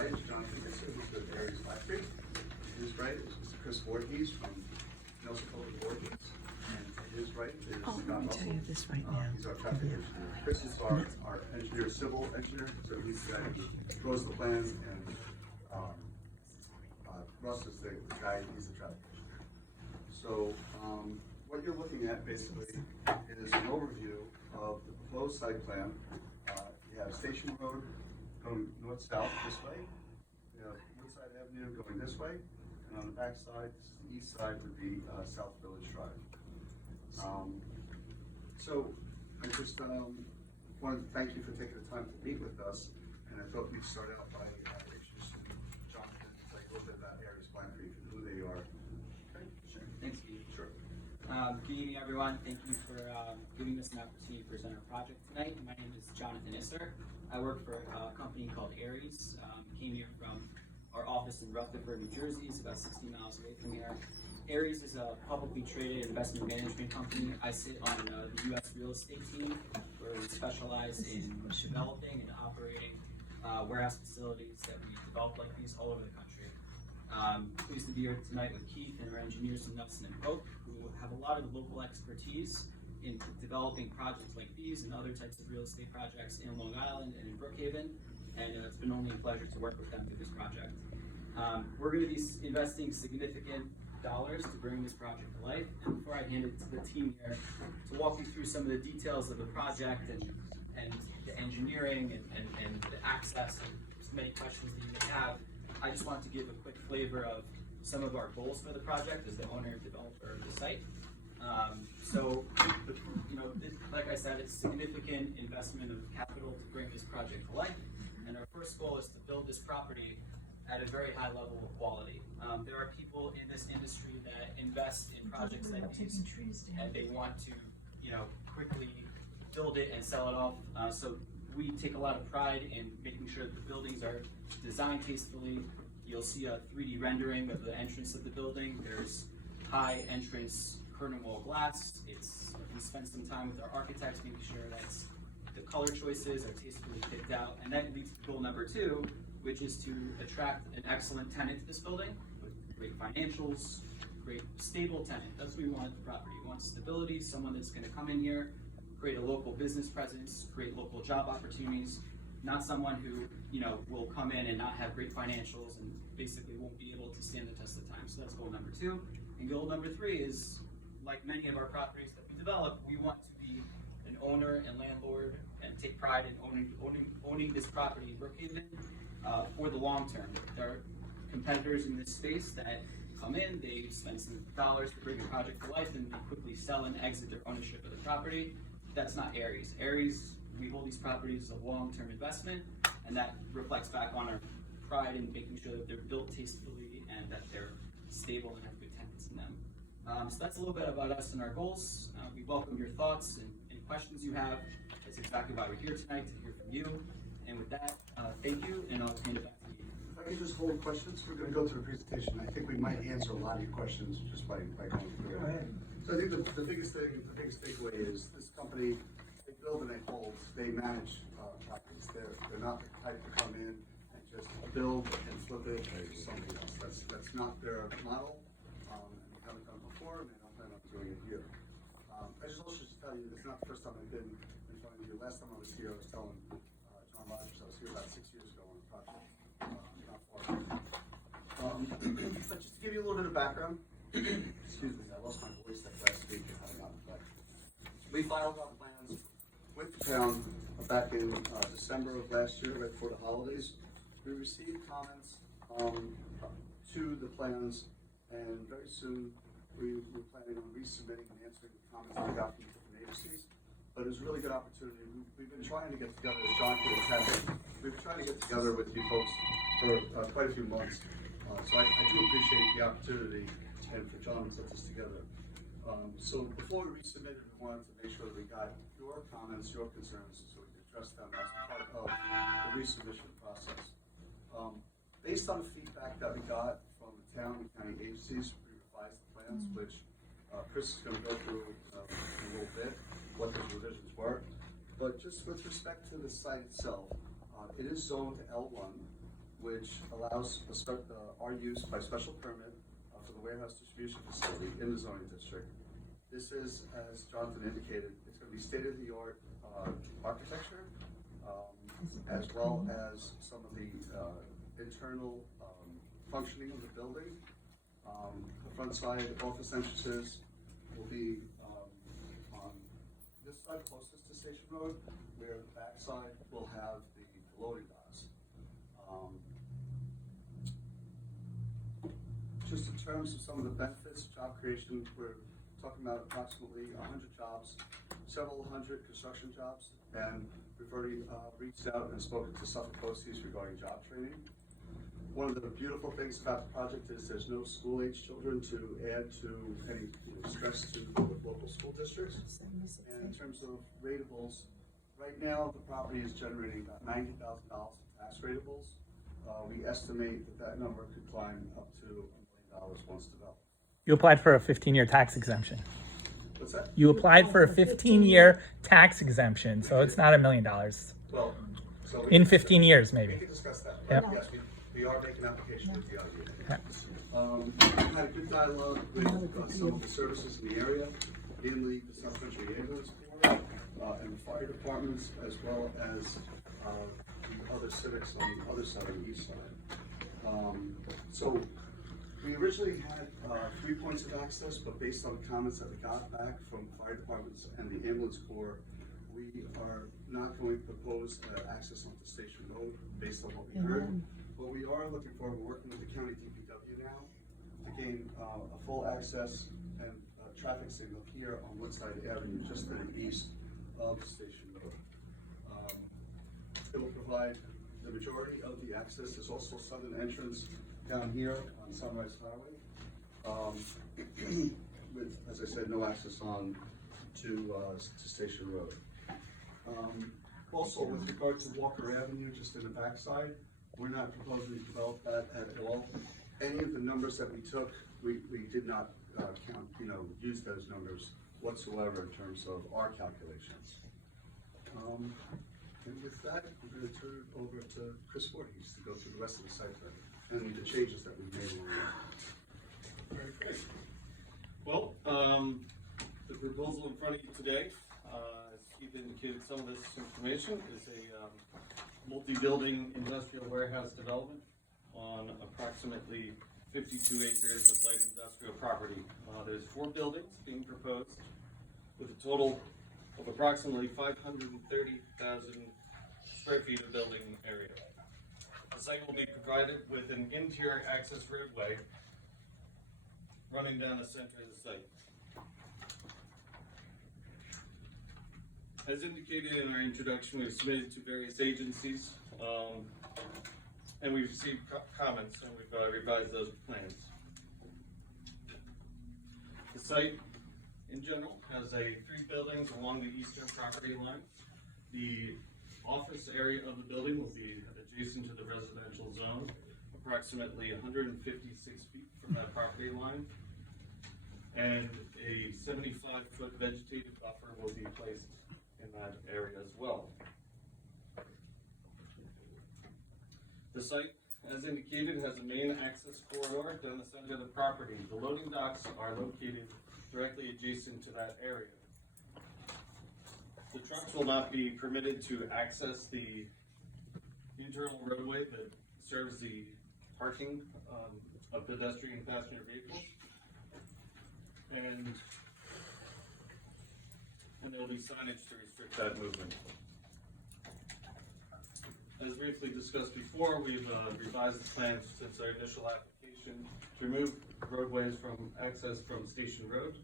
right is Jonathan Isser, who's with AIREF. To his right is Mr. Chris Voorhees from Nelson Copeland Voorhees. And to his right is Oh, Scott let me Russell. tell you this right now. He's our traffic engineer. Chris is our engineer, civil engineer, so he's the guy who draws the plans, and Russ is the guy, he's the traffic engineer. So what you're looking at basically is an overview of the proposed site plan. You have Station Road going north-south this way. You have Woodside Avenue going this way. And on the back side, this is the east side, would be South Village Drive. So I just wanted to thank you for taking the time to meet with us. And I thought we'd start out by introducing Jonathan to tell you a little bit about AIREF Plan Creek and who they are. Okay? Sure. Thanks, Steve. Sure. Good evening, everyone. Thank you for giving us an opportunity to present our project tonight. My name is Jonathan Isser. I work for a company called AIREF. Came here from our office in Rutherford, New Jersey. It's about 60 miles away from here. AIREF is a publicly traded investment management company. I sit on the U.S. real estate team, where we specialize in developing and operating warehouse facilities that we develop like these all over the country. Pleased to be here tonight with Keith and our engineers from Nelson and Pope, who have a lot of local expertise in developing projects like these and other types of real estate projects in Long Island and in Brookhaven, and it's been only a pleasure to work with them through this project. We're going to be investing significant dollars to bring this project to life, and before I hand it to the team here to walk you through some of the details of the project and the engineering and the access and as many questions that you may have, I just wanted to give a quick flavor of some of our goals for the project as the owner and developer of the site. Like I said, it's significant investment of capital to bring this project to life. And our first goal is to build this property at a very high level of quality. There are people in this industry that invest in projects like these, and they want to, quickly build it and sell it off. So we take a lot of pride in making sure that the buildings are designed tastefully. You'll see a 3D rendering of the entrance of the building. There's high entrance curtain wall glass. We spend some time with our architects making sure that the color choices are tastefully picked out. And that leads to goal number 2, which is to attract an excellent tenant to this building with great financials, great stable tenant. That's what we want at the property. We want stability, someone that's going to come in here, create a local business presence, create local job opportunities, not someone who will come in and not have great financials and basically won't be able to stand the test of time. So that's goal number 2. And goal number 3 is, like many of our properties that we develop, we want to be an owner and landlord and take pride in owning this property in Brookhaven for the long term. There are competitors in this space that come in, they spend some dollars to bring a project to life, and they quickly sell and exit their ownership of the property. That's not AIREF. AIREF, we hold these properties as a long-term investment, and that reflects back on our pride in making sure that they're built tastefully and that they're stable and have good tenants in them. So that's a little bit about us and our goals. We welcome your thoughts and any questions you have. That's exactly why we're here tonight, to hear from you. And with that, thank you, and I'll hand it back to you. If I can just hold questions, we're going to go through the presentation. I think we might answer a lot of your questions just by going through it. Go ahead. So I think the biggest takeaway is this company, they build and they hold, they manage properties. They're not the type to come in and just build and flip it or something else. That's not their model. And they haven't done it before, and they don't plan on doing it here. I just also should tell you, it's not the first time I've been in front of you. Last time I was here, I was telling John Rogers, I was here about 6 years ago on a project. Not far. But just to give you a little bit of background, excuse me, I lost my voice that last week. We filed our plans with the town back in December of last year, right before the holidays. We received comments to the plans, and very soon we were planning on resubmitting and answering the comments we got from different agencies. But it was a really good opportunity. We've been trying to get together, as John could attest, we've been trying to get together with you folks for quite a few months. So I do appreciate the opportunity and for John to put this together. So before we resubmitted, we wanted to make sure that we got your comments, your concerns, so we could address them as part of the resubmission process. Based on the feedback that we got from the town and county agencies, we revised the plans, which Chris is going to go through in a little bit, what those revisions were. But just with respect to the site itself, it is zoned to L1. which allows our use by special permit for the warehouse distribution facility in the zoning district. This is, as Jonathan indicated, it's going to be state-of-the-art architecture, as well as some of the internal functioning of the building. The front side office entrances will be on this side closest to Station Road, where the back side will have the loading docks. Just in terms of some of the benefits, job creation, we're talking about approximately 100 jobs, several hundred construction jobs, and we've already reached out and spoken to Suffolk Posties regarding job training. One of the beautiful things about the project is there's no school-age children to add to any stress to the local school districts. And in terms of ratables, right now the property is generating about $90,000 in tax ratables. We estimate that number could climb up to $1 million once developed. You applied for a 15-year tax exemption. What's that? You applied for a 15-year tax exemption, so it's not $1 million. Well, so In 15 years, maybe. We can discuss that. Yep. Yes, we are making an application with the IU. Yeah. We had a good dialogue with some of the services in the area, mainly the South Country Ambulance Corps and the fire departments, as well as the other civics on the other side, on the east side. So we originally had 3 points of access, but based on the comments that we got back from fire departments and the ambulance corps, we are not going to propose access onto Station Road based on what we heard. What we are looking for, we're working with the county DPW now to gain a full access and traffic signal here on Woodside Avenue, just to the east of Station Road. It will provide the majority of the access. There's also southern entrance down here on Sunrise Highway, with, as I said, no access on to Station Road. Also, with regard to Walker Avenue, just in the backside, we're not proposing to develop that at all. Any of the numbers that we took, we did not count, use those numbers whatsoever in terms of our calculations. And with that, I'm going to turn it over to Chris Voorhees to go through the rest of the site plan and the changes that we've made along the way. Very great. Well, the proposal in front of you today, as Steve indicated, some of this information is a multi-building industrial warehouse development on approximately 52 acres of light industrial property. There's 4 buildings being proposed with a total of approximately 530,000 square feet of building area. The site will be provided with an interior access roadway running down the center of the site. As indicated in our introduction, we've submitted to various agencies, and we've received comments, and we've revised those plans. The site, in general, has 3 buildings along the eastern property line. The office area of the building will be adjacent to the residential zone, approximately 156 feet from that property line, and a 75-foot vegetative buffer will be placed in that area as well. The site, as indicated, has a main access corridor down the center of the property. The loading docks are located directly adjacent to that area. The trucks will not be permitted to access the internal roadway that serves the parking of pedestrian and passenger vehicles. And there will be signage to restrict that movement. As briefly discussed before, we've revised the plans since our initial application to remove roadways from access from Station Road,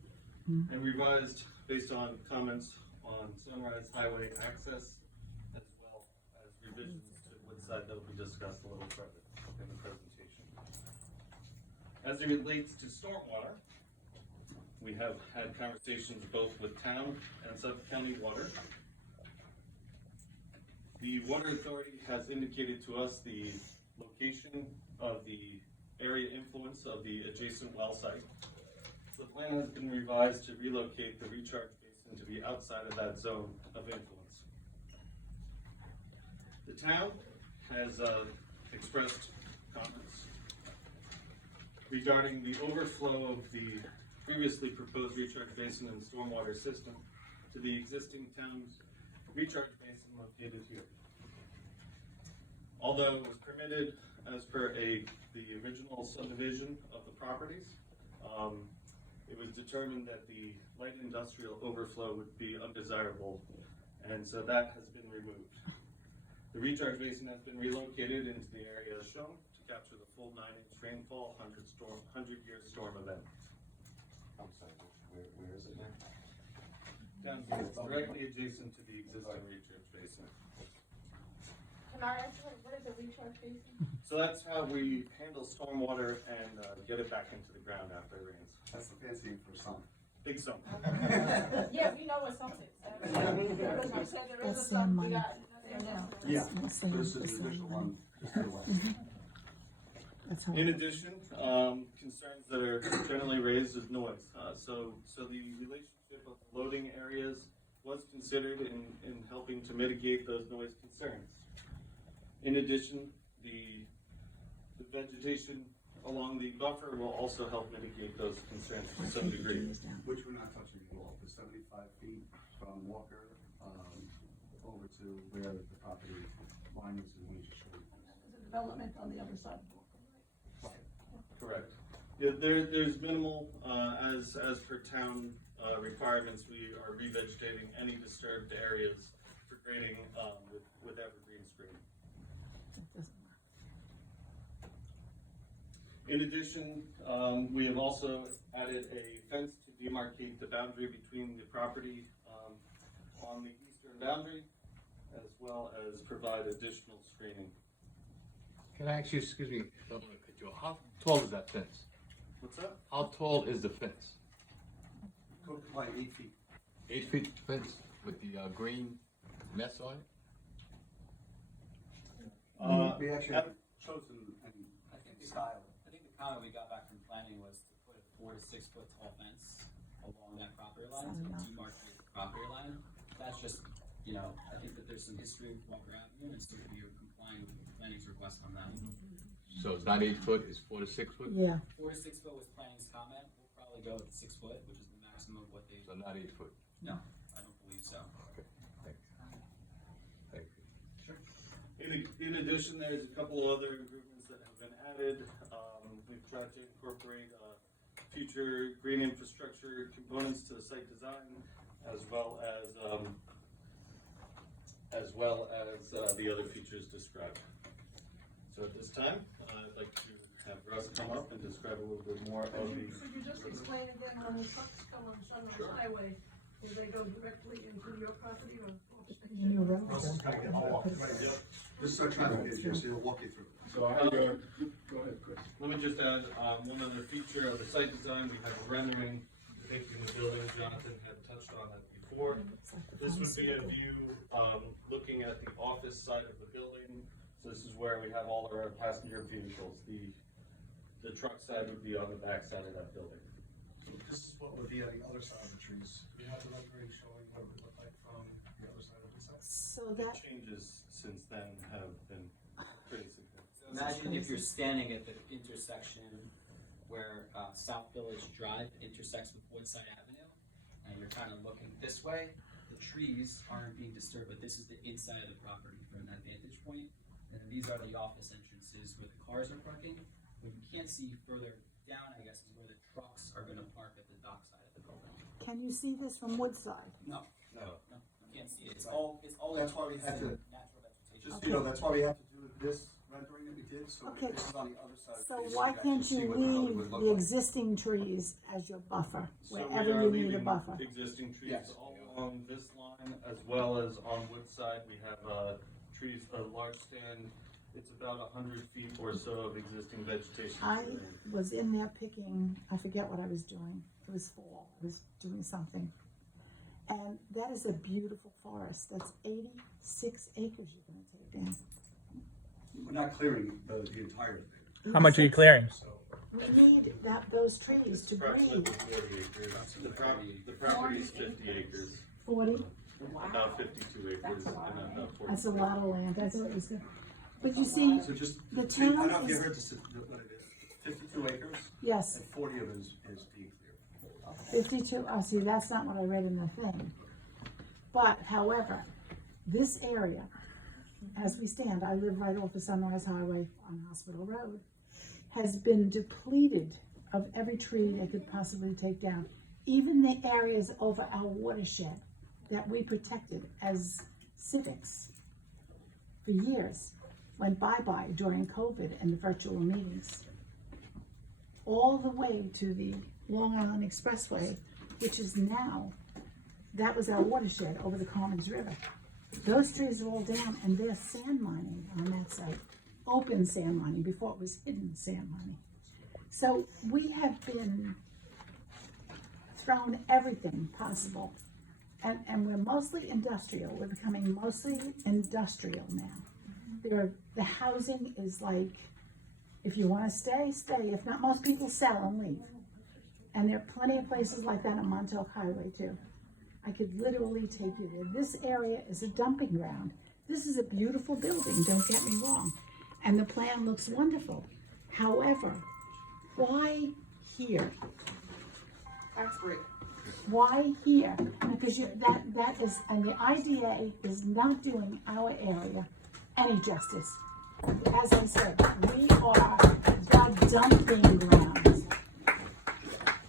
and revised based on comments on Sunrise Highway access, as well as revisions to Woodside that will be discussed a little further in the presentation. As it relates to stormwater, we have had conversations both with town and Suffolk County Water. The Water Authority has indicated to us the location of the area influence of the adjacent well site. The plan has been revised to relocate the recharge basin to be outside of that zone of influence. The town has expressed comments regarding the overflow of the previously proposed recharge basin and stormwater system to the existing town's recharge basin located here. Although it was permitted as per the original subdivision of the properties, it was determined that the light industrial overflow would be undesirable, and so that has been removed. The recharge basin has been relocated into the area shown to capture the full 9-inch rainfall 100-year storm event. I'm sorry, where is it now? Down here, it's directly adjacent to the existing recharge basin. Can I ask what is a recharge basin? So that's how we handle stormwater and get it back into the ground after it rains. That's the fancy name for sump. Big sump. Yeah, we know what something is. Because we said there is a sump, we got it there now. Yeah, this is the additional one, just to the west. In addition, concerns that are generally raised is noise. So the relationship of loading areas was considered in helping to mitigate those noise concerns. In addition, the vegetation along the buffer will also help mitigate those concerns to some degree. Which we're not touching at all, the 75 feet from Walker, over to where the property line is in Winchester Street. There's a development on the other side. Correct. Yeah, there's minimal, as per town requirements, we are revegetating any disturbed areas for grading with evergreen screening. In addition, we have also added a fence to demarcate the boundary between the property on the eastern boundary, as well as provide additional screening. Can I ask you, excuse me, don't want to cut you off. How tall is that fence? What's that? How tall is the fence? Code compliant 8 feet. 8 feet fence with the green mess on it? We actually have chosen any style. I think the comment we got back from planning was to put a 4 to 6 foot tall fence along that property line, to demarcate the property line. That's just, I think that there's some history with Walker Avenue, and so you're complying with planning's request on that. So it's not 8 foot, it's 4 to 6 foot? Yeah. 4 to 6 foot was planning's comment. We'll probably go with 6 foot, which is the maximum of what they. So not 8 foot? No, I don't believe so. Okay, thanks. Thank you. Sure. In addition, there's a couple of other improvements that have been added. We've tried to incorporate future green infrastructure components to the site design, as well as the other features described. So at this time, I'd like to have Russ come up and describe a little bit more of the. Could you just explain again when the trucks come on Sunrise Highway, will they go directly into your property or off station? This is our traffic engineer, so he'll walk you through. So go ahead, Chris. Let me just add one other feature of the site design. We have a rendering depicting the building. Jonathan had touched on that before. This would be a view looking at the office side of the building. So this is where we have all of our passenger vehicles. The truck side would be on the back side of that building. This is what would be on the other side of the trees. We have the rendering showing what it would look like from the other side of the site. So The that, changes since then have been pretty significant. So imagine if you're standing at the intersection where South Village Drive intersects with Woodside Avenue, and you're kind of looking this way. The trees aren't being disturbed, but this is the inside of the property from that vantage point. And these are the office entrances where the cars are parking. What you can't see further down, I guess, is where the trucks are going to park at the dock side of the building. can you see this from Woodside? No, you can't see it. It's all That's why we had to- natural vegetation. Just, that's why we have to do this rendering that we did, so Okay. this is on the other side. So you why can can't actually see you what the building leave would look the like. existing trees as your buffer, So we wherever are you need a leaving buffer? existing trees Yes. all along this line, as well as on Woodside. We have trees, a large stand. It's about 100 feet or so of existing vegetation. I was in there picking, I forget what I was doing, it was fall, I was doing something. And that is a beautiful forest, that's 86 acres you're gonna take in. We're not clearing the entire thing. How much are you clearing? We need those trees It's to approximately breathe. 40 acres. The property is 50 acres, 40, about 52 acres, and about 40. that's a lot of land, that's what it was, But you see, So just, the I don't town know if you is- heard this, what it is, 52 acres, yes, and 40 of it is being cleared. 52, oh, see, that's not what I read in the thing. But however, this area, as we stand, I live right off the Sunrise Highway on Hospital Road, has been depleted of every tree they could possibly take down. Even the areas over our watershed that we protected as civics for years went bye-bye during COVID and the virtual meetings. All the way to the Long Island Expressway, which is now, that was our watershed over the Commons River. Those trees are all down and they're sand mining on that site. Open sand mining, before it was hidden sand mining. So we have been thrown everything possible. And we're mostly industrial. We're becoming mostly industrial now. The housing is like, if you want to stay, stay. If not, most people sell and leave. And there are plenty of places like that on Montauk Highway too. I could literally take you there. This area is a dumping ground. This is a beautiful building, don't get me wrong. And the plan looks wonderful. However, why here? Tax break. Why here? Because that is, and the IDA is not doing our area any justice. As I said, we are the dumping ground.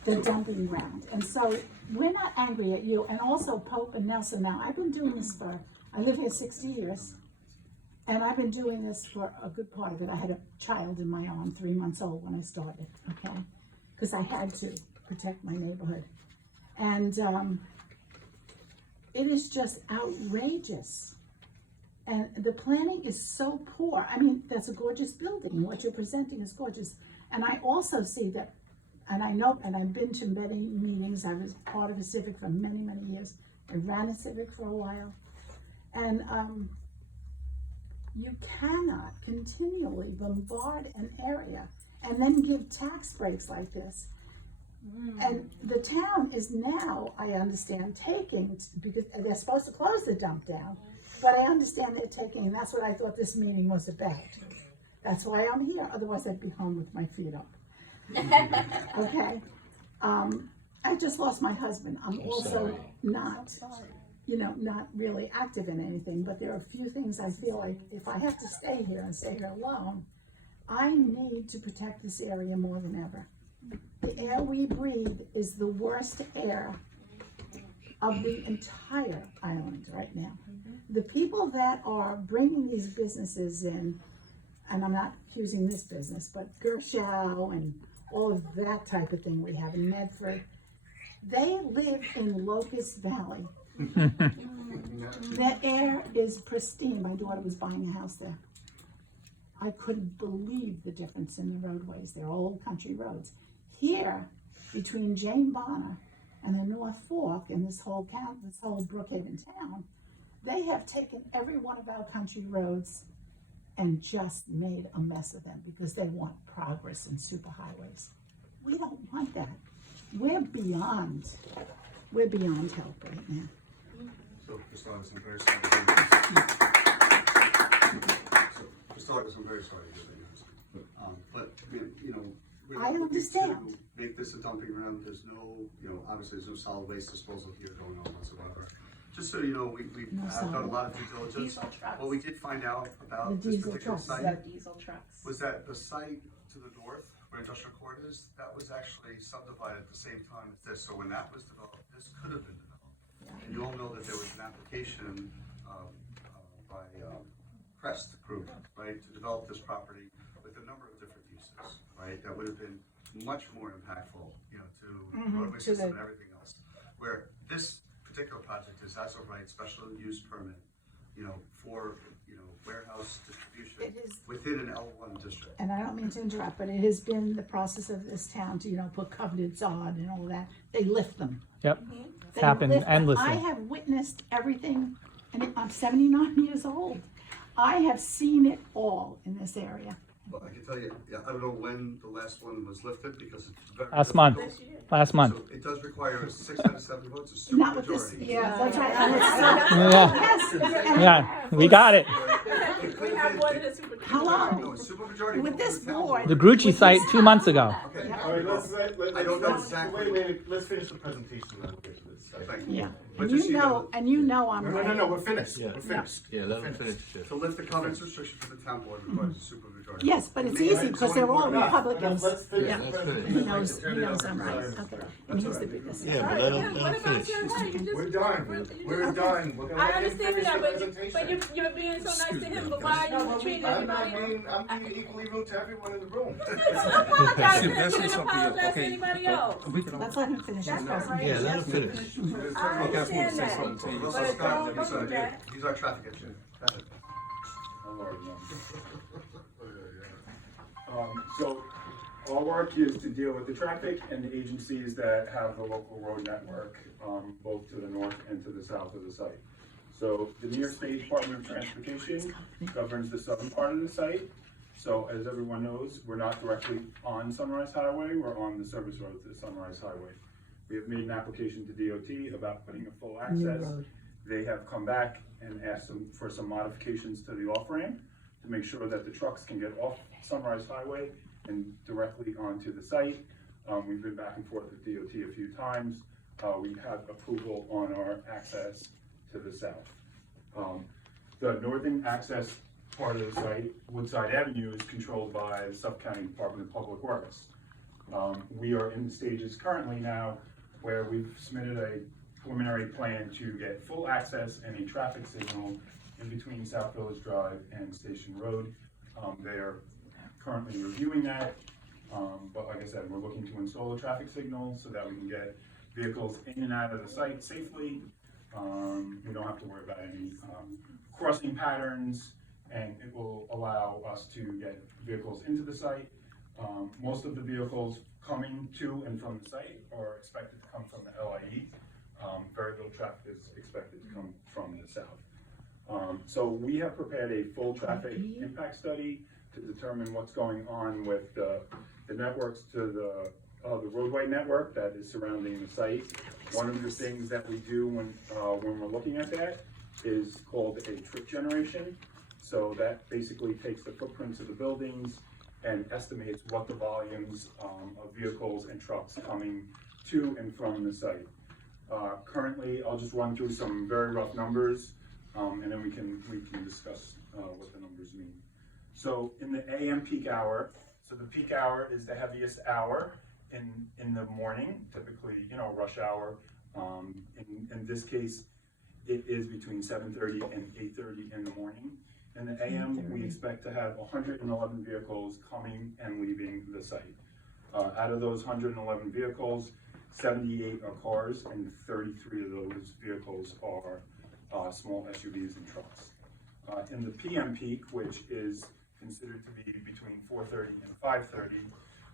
The dumping ground. And so we're not angry at you. And also Pope and Nelson now. I've been doing this I live here 60 years. And I've been doing this for a good part of it. I had a child in my arm, 3 months old when I started, okay? Because I had to protect my neighborhood. And it is just outrageous. And the planning is so poor. I mean, that's a gorgeous building. What you're presenting is gorgeous. And I also see that, and I know, and I've been to many meetings. I was part of a civic for many, many years. I ran a civic for a while. And you cannot continually bombard an area and then give tax breaks like this. And the town is now, I understand, taking, because they're supposed to close the dump down, but I understand they're taking, and that's what I thought this meeting was about. That's why I'm here, otherwise I'd be home with my feet up. Okay? I just lost my husband. I'm also not, not really active in anything, but there are a few things I feel like if I have to stay here and stay here alone, I need to protect this area more than ever. The air we breathe is the worst air of the entire island right now. The people that are bringing these businesses in, and I'm not accusing this business, but Gershow and all of that type of thing we have in Medford, they live in Locust Valley. The air is pristine. My daughter was buying a house there. I couldn't believe the difference in the roadways. They're old country roads. Here, between Jane Bonner and the North Fork and this whole Brookhaven town, they have taken every one of our country roads and just made a mess of them because they want progress and superhighways. We don't want that. We're beyond help right now. So, Mr. August, I'm very sorry to hear this. Mr. August, I'm very sorry to hear this. But, we're I looking understand. to make this a dumping ground. There's no, obviously there's no solid waste disposal here going on whatsoever. Just so you know, we No have done a solid. lot of due diligence. Diesel trucks. What we did find out The about this diesel particular trucks. site Diesel trucks. was that the site to the north, where industrial court is, that was actually subdivided at the same time as this. So when that was developed, this could have been developed. And you all know that there was an application by Crest Group, right, to develop this property with a number of different uses, right, that would have been much more impactful, to the roadway to system the- and everything else. Where this particular project is as of right, special use permit, for, warehouse distribution It is- within an L1 district. And I don't mean to interrupt, but it has been the process of this town to, put covenants on and all that. They lift them. Yep. It's They happened lift them. endlessly. I have witnessed everything, and I'm 79 years old. I have seen it all in this area. Well, I can tell you, yeah, I don't know when the last one was lifted because it's very. Last month. difficult. Last month. So it does require a 6 out of 7 votes, a super Not with this, majority. yeah, that's right. And it's Yeah. yes. Yeah, we got it. It could have been, How long? no, a super majority. With vote this for the town board. The Grucci site 2 months ago. Okay. All right, I don't know exactly. Wait, let's finish the presentation then we'll get to this. Thank you. Yeah, But and just you so know, and you know I'm right. No, we're finished. Yeah. We're finished. Yeah, let them finish. Yeah. To lift the covenants restriction for the town board requires a super majority. Yes, but it's easy because they're all Republicans. Let's finish Yeah. the Let's finish. presentation. He knows I'm right. Okay. And he's the biggest. Yeah, but let them finish. We're done. We're done. We're gonna I let him understand finish that, the but presentation. you're being so nice to him, but why are you treating everybody else? I'm being equally rude to everyone in the room. Apologize, you didn't apologize to anybody else. Let's let him finish his presentation. Yeah, let them finish. I understand that, Russell but Scott, don't do that. he's our traffic engineer. Go ahead. So our work is to deal with the traffic and the agencies that have the local road network, both to the north and to the south of the site. So the New York State Department of Transportation governs the southern part of the site. So as everyone knows, we're not directly on Sunrise Highway, we're on the service road to Sunrise Highway. We have made an application to DOT about putting a full access. They have come back and asked for some modifications to the off-ramp to make sure that the trucks can get off Sunrise Highway and directly onto the site. We've been back and forth with DOT a few times. We have approval on our access to the south. The northern access part of the site, Woodside Avenue, is controlled by the Suffolk County Department of Public Works. We are in the stages currently now where we've submitted a preliminary plan to get full access and a traffic signal in between South Village Drive and Station Road. They are currently reviewing that, but like I said, we're looking to install a traffic signal so that we can get vehicles in and out of the site safely. We don't have to worry about any crossing patterns, and it will allow us to get vehicles into the site. Most of the vehicles coming to and from the site are expected to come from the LIE. Very little traffic is expected to come from the south. So we have prepared a full traffic impact study to determine what's going on with the networks to the roadway network that is surrounding the site. One of the things that we do when we're looking at that is called a trip generation. So that basically takes the footprints of the buildings and estimates what the volumes of vehicles and trucks coming to and from the site. Currently, I'll just run through some very rough numbers, and then we can discuss what the numbers mean. So in the AM peak hour, so the peak hour is the heaviest hour in the morning, typically, rush hour. In this case, it is between 7:30 and 8:30 in the morning. In the AM, we expect to have 111 vehicles coming and leaving the site. Out of those 111 vehicles, 78 are cars and 33 of those vehicles are small SUVs and trucks. In the PM peak, which is considered to be between 4:30 and 5:30,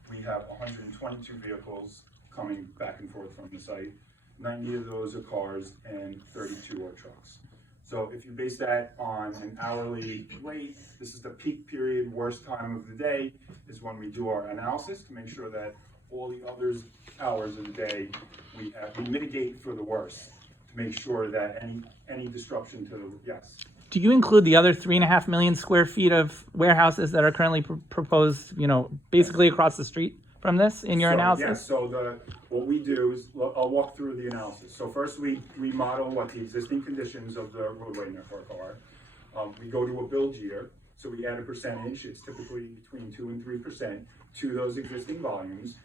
we have 122 vehicles coming back and forth from the site. 90 of those are cars and 32 are trucks. So if you base that on an hourly rate, this is the peak period, worst time of the day, is when we do our analysis to make sure that all the other hours of the day, we mitigate for the worst, to make sure that any disruption to the, yes. Do you include the other 3.5 million square feet of warehouses that are currently proposed, basically across the street from this in your analysis? Yes, so what we do is, I'll walk through the analysis. So first we model what the existing conditions of the roadway network are. We go to a build year, so we add a percentage, it's typically between 2 and 3% to those existing volumes.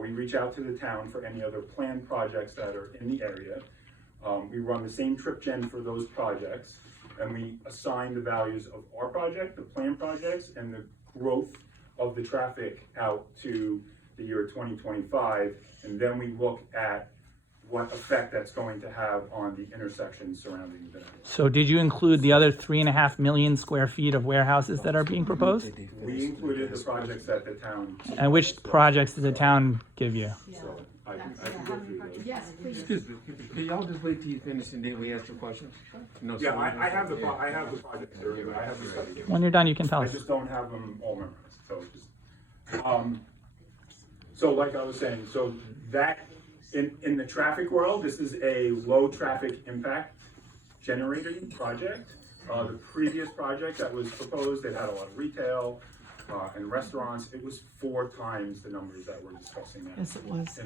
We reach out to the town for any other planned projects that are in the area. We run the same trip gen for those projects, and we assign the values of our project, the planned projects, and the growth of the traffic out to the year 2025, and then we look at what effect that's going to have on the intersections surrounding the network. So did you include the other 3.5 million square feet of warehouses that are being proposed? We included the projects that the town. And which projects did the town give you? So I Yes, please. Excuse me, can y'all just wait till you finish and then we ask the questions? No, Yeah, sir. I have the projects there, I have the study. When you're done, you can tell I us. just don't have them all memorized, so just, so like I was saying, so that, in the traffic world, this is a low traffic impact generating project. The previous project that was proposed, it had a lot of retail, and restaurants. It was 4 times the numbers that we're discussing now. Yes, it was.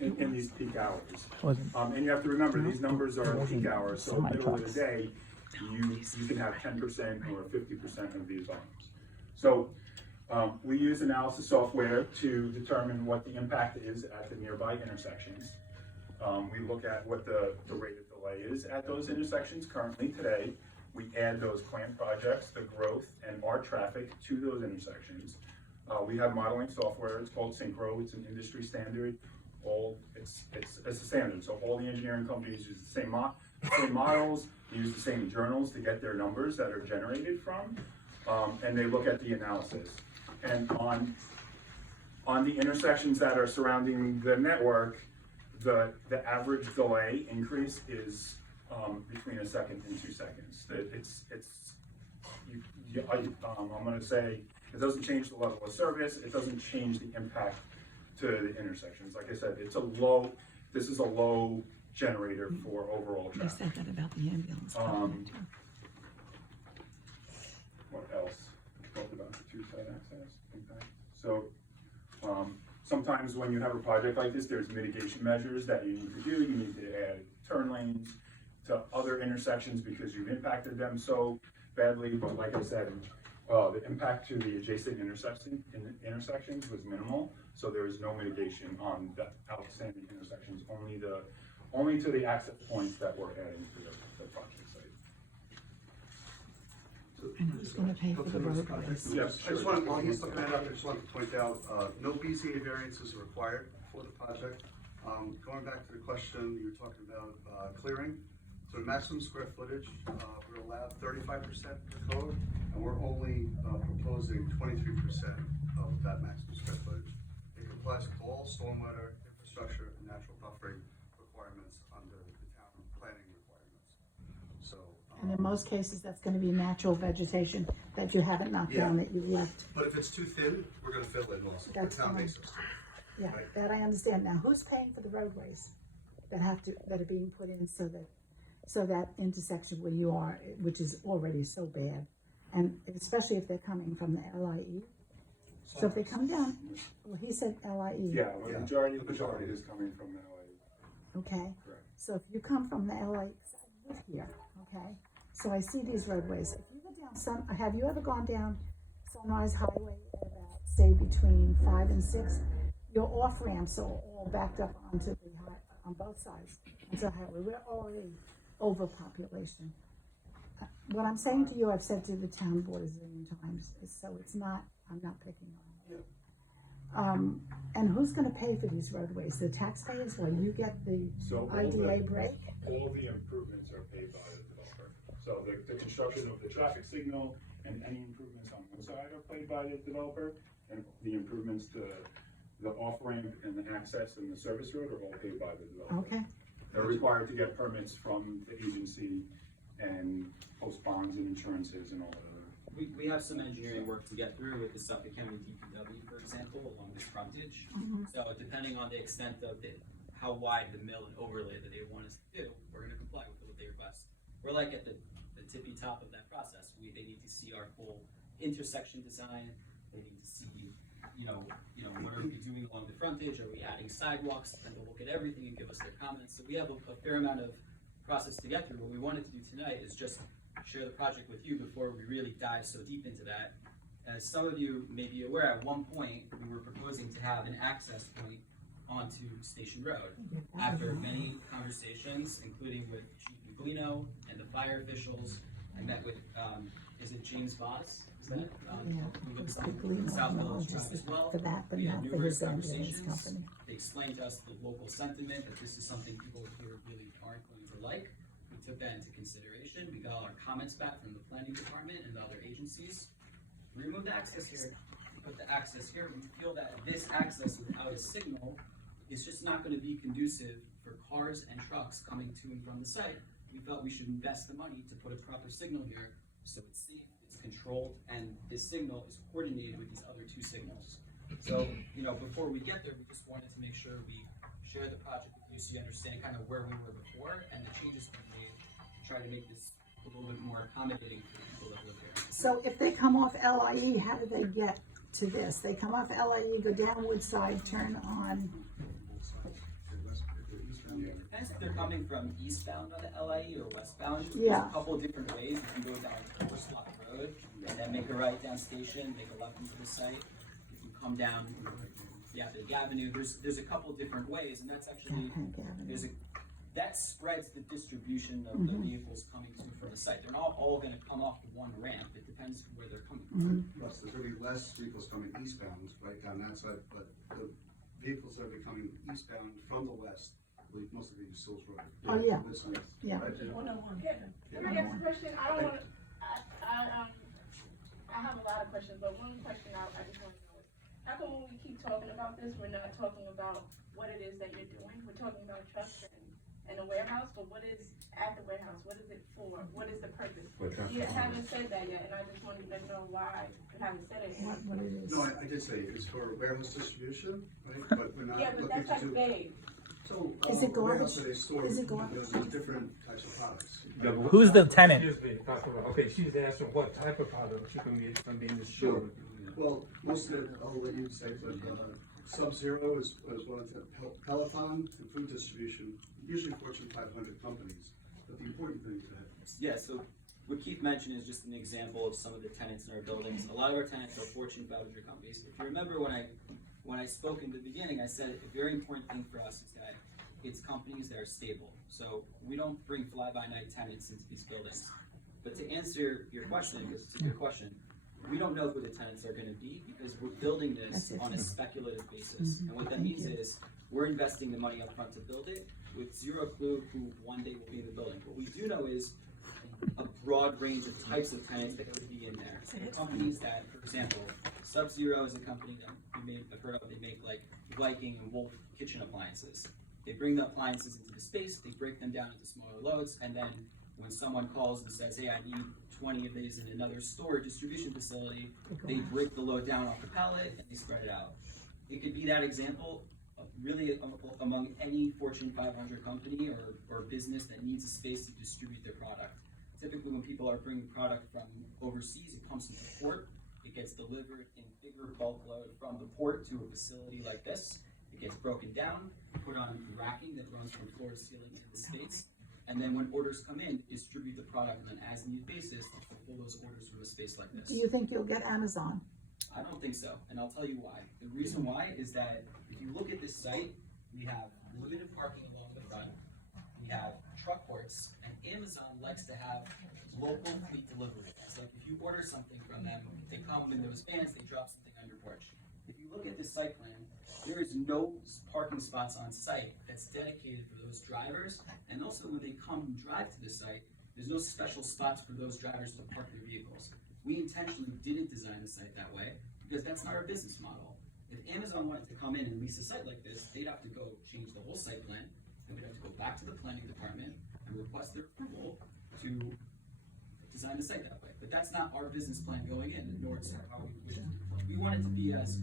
In these peak hours. Wasn't. And you have to remember, these numbers are peak hours, so Semi middle of trucks. the day, you can have 10% or 50% of these volumes. So, we use analysis software to determine what the impact is at the nearby intersections. We look at what the rate of delay is at those intersections currently today. We add those planned projects, the growth, and our traffic to those intersections. We have modeling software, it's called Synchro, it's an industry standard. It's a standard, so all the engineering companies use the same models, they use the same journals to get their numbers that are generated from, and they look at the analysis. And on the intersections that are surrounding the network, the average delay increase is between 1 second and 2 seconds. I'm going to say it doesn't change the level of service. It doesn't change the impact to the intersections. Like I said, this is a low generator for overall You traffic. said that about the ambulance. What else? Talked about the two-side access impact. So, sometimes when you have a project like this, there's mitigation measures that you need to do. You need to add turn lanes to other intersections because you've impacted them so badly. But like I said, the impact to the adjacent intersections was minimal. So there was no mitigation on the outstanding intersections, only to the access points that we're adding to the project site. And who's gonna pay for the roadways? Yes, I just wanted, while he's looking that up, I just wanted to point out, no BZA variances are required for the project. Going back to the question you were talking about, clearing, so the maximum square footage, we're allowed 35% per code, and we're only proposing 23% of that maximum square footage. It complies with all stormwater, infrastructure, and natural buffering requirements under the town planning requirements. So. And in most cases, that's gonna be natural vegetation that you haven't knocked down, that you've left. But if it's too thin, we're gonna fill it also. That's The town fine. makes us. Yeah, that I understand. Now, who's paying for the roadways that are being put in so that intersection where you are, which is already so bad, and especially if they're coming from the LIE? So if they come down, well, he said LIE. Yeah, the majority is coming from the LA. Okay, Correct. so if you come from the LIE, I live here, okay? So I see these roadways. If you go down have you ever gone down Sunrise Highway at about, say, between 5 and 6? Your off ramps are all backed up onto the on both sides. Onto the highway. We're already overpopulation. What I'm saying to you, I've said to the town board a zillion times, so it's not, I'm not picking on you. And who's gonna pay for these roadways? The taxpayers, while you get the So IDA break? all the improvements are paid by the developer. So the construction of the traffic signal and any improvements on one side are paid by the developer, and the improvements to the off-ramp and the access and the service road are all paid by the developer. Okay, They're required to get permits from the agency and post bonds and insurances and all of that. We have some engineering work to get through with the Suffolk County DPW, for example, along this frontage. So depending on the extent of how wide the mill and overlay that they want us to do, we're gonna comply with what they request. We're like at the tippy top of that process. They need to see our full intersection design. They need to see, what are we doing along the frontage? Are we adding sidewalks? And they'll look at everything and give us their comments. So we have a fair amount of process to get through. What we wanted to do tonight is just share the project with you before we really dive so deep into that. As some of you may be aware, at one point, we were proposing to have an access point onto Station Road. After many conversations, including with Chief Muglino and the fire officials, I met with, is it James Voss? Is that, who lives on South Village Drive as well? for that, but We had not for numerous his ambulance conversations. company. They explained to us the local sentiment, that this is something people here really aren't going to like. We took that into consideration. We got all our comments back from the planning department and the other agencies. We removed the access here, we put the access here. We feel that this access without a signal it's just not gonna be conducive for cars and trucks coming to and from the site. We felt we should invest the money to put a proper signal here, so it's safe, it's controlled, and this signal is coordinated with these other two signals. So, you know, before we get there, we just wanted to make sure we share the project with you so you understand kind of where we were before and the changes we made to try to make this a little bit more accommodating for the people that live here. So if they come off LIE, how do they get to this? They come off LIE, go down Woodside, turn on, Depends if they're coming from eastbound on the LIE or westbound. There's Yeah. a couple of different ways. You can go down Forest Lot Road and then make a right down Station, make a left into the site. You can come down Big Avenue. There's a couple of different ways, and that's actually that spreads the distribution of the vehicles coming to from the site. They're not all going to come off the one ramp. It depends where they're coming from. Plus, there's gonna be less vehicles coming eastbound, right down that side, but the vehicles that are coming eastbound from the west, will mostly be Sills Road. Oh, yeah. This way. yeah. Right, Jim? Can I ask a question? I don't want to, I have a lot of questions, but one question I just want to know is, how come when we keep talking about this, we're not talking about what it is that you're doing? We're talking about trucks and a warehouse, but what is at the warehouse? What is it for? What is the purpose? You haven't said that yet, and I just wanted to know why you haven't said it. What it is. No, I did say it's for warehouse distribution, right, but we're not Yeah, but looking that's to like do. vague. So, Is it warehouse garbage? that they store, Is it garbage? there's different types of products. Who's the tenant? Excuse me, talk about, okay, she's asking what type of product she can be in the store. Well, most of it, I'll let you say, but, Sub-Zero is one of the Peloton and food distribution, usually Fortune 500 companies, but the important thing is that. Yeah, so what Keith mentioned is just an example of some of the tenants in our buildings. A lot of our tenants are Fortune 500 companies. If you remember when I spoke in the beginning, I said a very important thing for us is that it's companies that are stable. So we don't bring fly-by-night tenants into these buildings. But to answer your question, because it's a good question, we don't know who the tenants are going to be because we're building this on a speculative basis. And what that means is we're investing the money up front to build it with zero clue who one day will be in the building. What we do know is a broad range of types of tenants that could be in there. Companies that, for example, Sub-Zero is a company that you may have heard of. They make like Viking and Wolf kitchen appliances. They bring the appliances into the space, they break them down into smaller loads, and then when someone calls and says, hey, I need 20 of these in another store distribution facility, they break the load down off the pallet and they spread it out. It could be that example of really among any Fortune 500 company or business that needs a space to distribute their product. Typically when people are bringing product from overseas, it comes to the port, it gets delivered in bigger bulk load from the port to a facility like this. It gets broken down, put on racking that runs from floor to ceiling in the States. And then when orders come in, distribute the product on an as-needed basis to fulfill those orders from a space like this. Do you think you'll get Amazon? I don't think so, and I'll tell you why. The reason why is that if you look at this site, we have limited parking along the front, we have truck ports, and Amazon likes to have local fleet delivery. It's like if you order something from them, they come in those vans, they drop something on your porch. If you look at this site plan, there is no parking spots on site that's dedicated for those drivers, and also when they come and drive to the site, there's no special spots for those drivers to park their vehicles. We intentionally didn't design the site that way because that's not our business model. If Amazon wanted to come in and lease a site like this, they'd have to go change the whole site plan, and we'd have to go back to the planning department and request their approval to design the site that way. But that's not our business plan going in, nor is that how we wish it. We want it to be as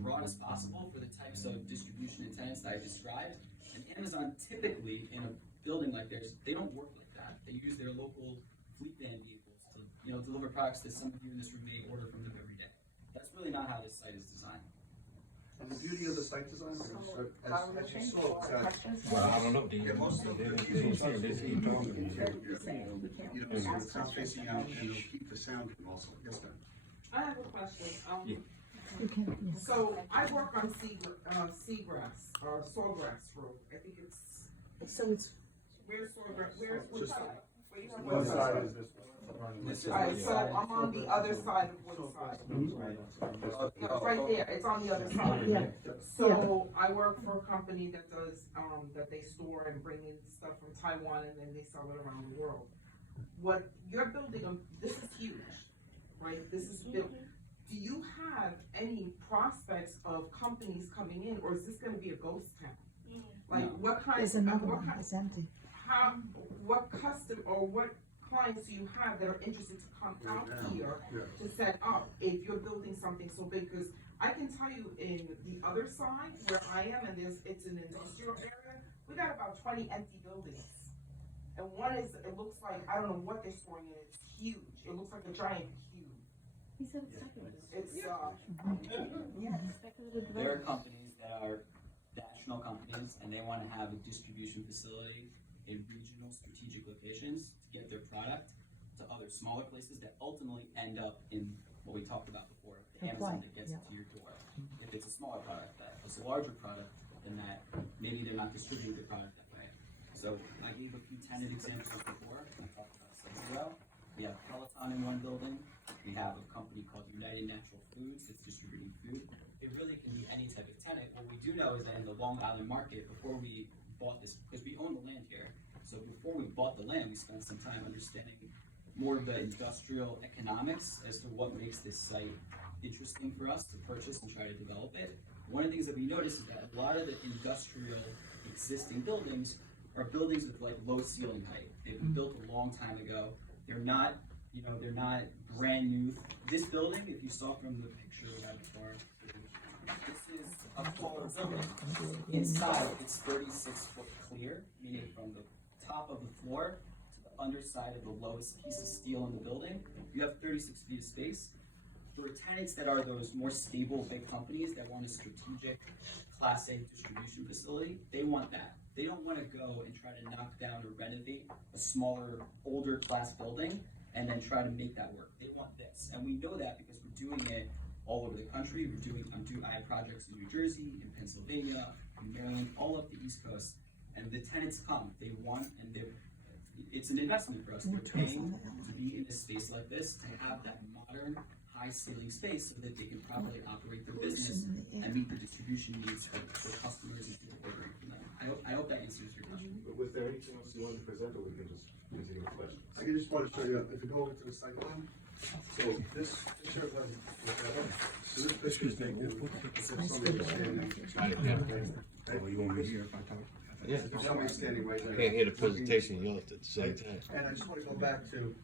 broad as possible for the types of distribution and tenants that I described. And Amazon typically, in a building like theirs, they don't work like that. They use their local fleet van vehicles to, deliver products that some of you in this room may order from them every day. That's really not how this site is designed. And the beauty of the site design, as you saw, is that Well, I don't know, most of the they don't say, they just keep talking. so it's not facing out, and it'll keep the sound from also. Yes, ma'am. I have a question. Yeah. So I work on seagrass or sawgrass road. I think it's So it's, where's sawgrass? Where's Woodside? One side is this one. Alright, so I'm on the other side of Woodside. No, right there. It's on the other side. yeah, So I work for a company that does that they store and bring in stuff from Taiwan and then they sell it around the world. What you're building, this is huge, right? This is built. Do you have any prospects of companies coming in, or is this gonna be a ghost town? Mm. Like, No. what kind, There's another what one, kind, it's empty. what custom, or what clients do you have that are interested to come out here Yeah. to set up if you're building something so big? Because I can tell you in the other side where I am, and it's an industrial area, we got about 20 empty buildings. And one is, it looks like, I don't know what they're storing in, it's huge, it looks like a giant cube. He said it's speculative. It's, There are companies that are national companies and they want to have a distribution facility in regional strategic locations to get their product to other smaller places that ultimately end up in what we talked about before, Amazon that gets it to your door. If it's a smaller product, if it's a larger product, then that maybe they're not distributing the product that way. So I gave a few tenant examples before. I talked about Sub-Zero. We have Peloton in one building. We have a company called United Natural Foods that's distributing food. It really can be any type of tenant. What we do know is that in the Long Island market, before we bought this, because we own the land here, so before we bought the land, we spent some time understanding more of the industrial economics as to what makes this site interesting for us to purchase and try to develop it. One of the things that we noticed is that a lot of the industrial existing buildings are buildings with like low ceiling height. They've been built a long time ago. They're not, they're not brand new. This building, if you saw from the picture we had before, this is a taller building. Inside, it's 36 foot clear, meaning from the top of the floor to the underside of the lowest piece of steel in the building, you have 36 feet of space. For tenants that are those more stable big companies that want a strategic Class A distribution facility, they want that. They don't want to go and try to knock down or renovate a smaller, older class building and then try to make that work. They want this. And we know that because we're doing it all over the country. I have projects in New Jersey, in Pennsylvania, in Maryland, all up the East Coast. And the tenants come, they want, and it's an investment for us. They're paying to be in a space like this, to have that modern, high ceiling space so that they can properly operate their business and meet the distribution needs for customers and people ordering from them. I hope that answers your question. But was there anything else you wanted to present, or we can just continue with questions? I just want to show you, if you go over to the site plan, so this picture, so this picture is taken, if somebody's standing. Oh, you want me here if I talk? If somebody's standing right there. Can't hear the presentation, you all at the same time. And I just want to go back to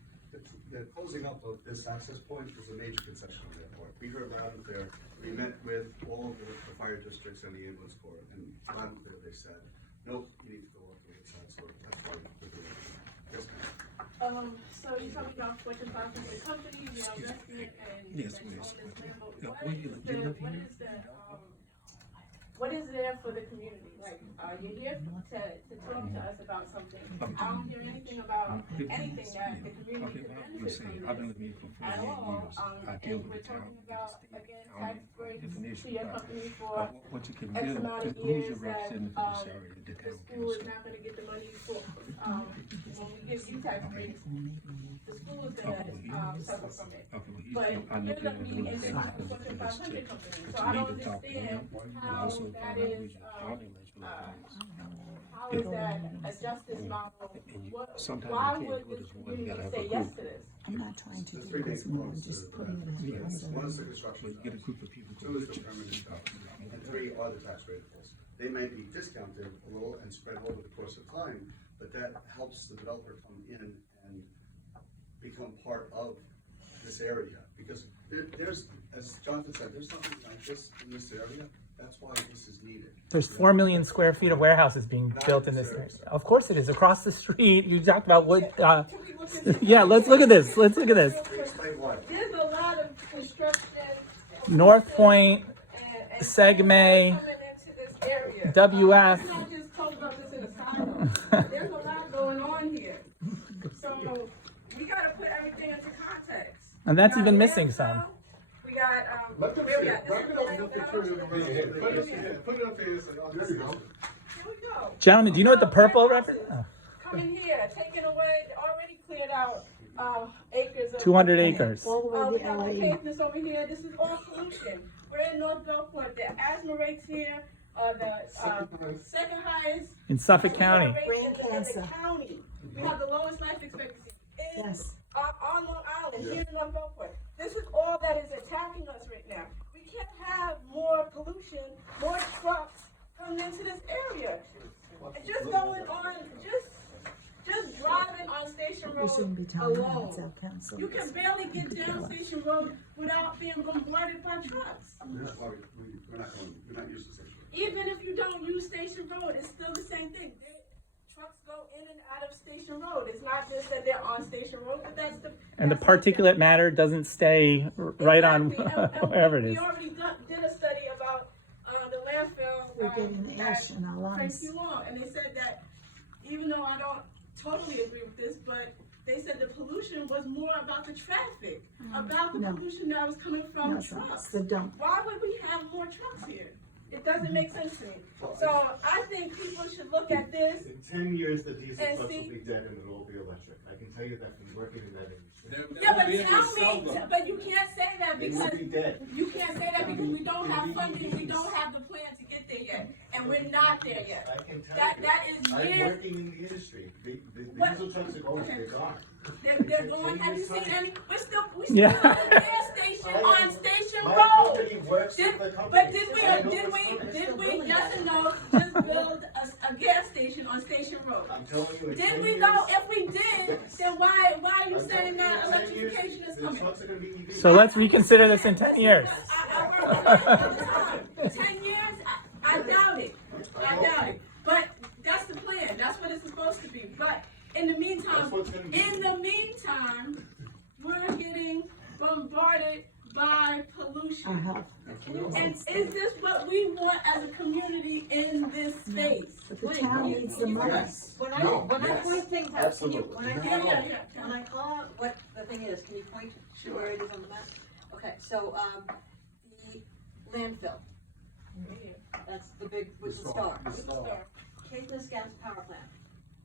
the closing up of this access point is a major concession on their part. We heard loud and clear. We met with all of the fire districts and the ambulance corps, and loud and clear they said, nope, you need to go up the inside, so that's why we're doing it. Yes, ma'am. So you told me about what you're talking to the company, you know, investment, and Yes, that's miss. all this land, but Yeah, what when is you the, live what here? is the, what is there for the community? Like, you're here to talk to us about something. I don't hear anything about anything that the community could benefit from I've been this living here for at 48 all. years. I deal And with we're the town, talking with the about, state, again, I tax don't breaks definition to your about company it. for What you can X build, amount of who's your years that, representative for this area, the the town school is council. not gonna get the money for, when we give you tax breaks, the school is gonna, suffer from it. Okay, well, But I know you're that gonna be I'm in doing the that. Fortune 500 company, But so you I need don't to talk to him, understand but how also that find out is, who's your county legislator. how is that a justice model? What, why would this community say yes to this? I'm not trying to The do three main this more, I'm components just to putting it in Yeah. the One is the construction But you get a costs, group of people. two is the permanent costs, and three are the tax ratables. They may be discounted a little and spread over the course of time, but that helps the developer come in and become part of this area. Because there's, as Jonathan said, there's something like this in this area, that's why this is needed. There's 4 million square feet of warehouses being built in this area. Of course it is, across the street. You talked about what, yeah, let's look at this. Let's look at this. Explain why. There's a lot of construction. North Point, and Segme, coming into this area. WF. It's not just talking about this in a silo. There's a lot going on here. So we gotta put everything into context. And that's We got even missing landfill, some. We got, Let them where we see at? it. This Wrap is it the up, land the we got picture on? of the radio. Put it up here, so, there you go. Here we go. Gentlemen, do you know what the purple represents? Coming here, taking away, already cleared out, acres of. 200 acres. all the way We to got the LA. pavements over here, this is all pollution. We're in North Gulfport, the asthma rates here are the, second highest. In Suffolk County. rate Brain in the cancer. county. We have the lowest life expectancy in, Yes. on Long Island, here in North Gulfport. This is all that is attacking us right now. We can't That's our council. You can barely get down Station Road without being bombarded by trucks. That's why we're not using Station Road. Even if you don't use Station Road, it's still the same thing. Trucks go in and out of Station Road. It's not just that they're on Station Road, but that's the. And the particulate matter doesn't stay right on Exactly. And wherever it is. We already did a study about the landfill. We're getting ash in our lungs. Too long, and they said that even though I don't totally agree with this, but they said the pollution was more about the traffic, about the pollution that was coming from It's trucks. the dump. Why would we have more trucks here? It doesn't make sense to me. So I think people should look at this. In 10 years, the diesel And trucks see- will be dead and it'll all be electric. I can tell you that from working in that industry. Yeah, but tell me, but you can't say that They because will be dead. you can't say that because we don't have funding, we don't have the plan to get there yet, and we're not there yet. I can tell That you. is I'm years. working in the industry. The What? diesel trucks are going, Okay. they're gone. They're going. Have you seen any? We still Yeah. have a gas station on Station My Road. company works Did, for the company. but did we, I know did what's we, coming. did we, yes or no, just build a gas station on Station Road? I'm telling you, in 10 Did we years, though? If we did, then why are you I'm saying telling that you, in 10 years, electrification is the coming? trucks are gonna be EVs. So let's reconsider this in 10 years. I work on that all the time. 10 years, I doubt it. I doubt it. But that's the plan. That's what it's supposed to be. But in the meantime, That's what's gonna be. we're getting bombarded by pollution. Our health. And is this what we want as a community in this space? But the town needs the money. When I point things out, can you, when I call out, when I call out what the thing is, can you point to where it is on the map? Okay, so, the landfill, that's the big, with the star. Caithness Gas Power Plant.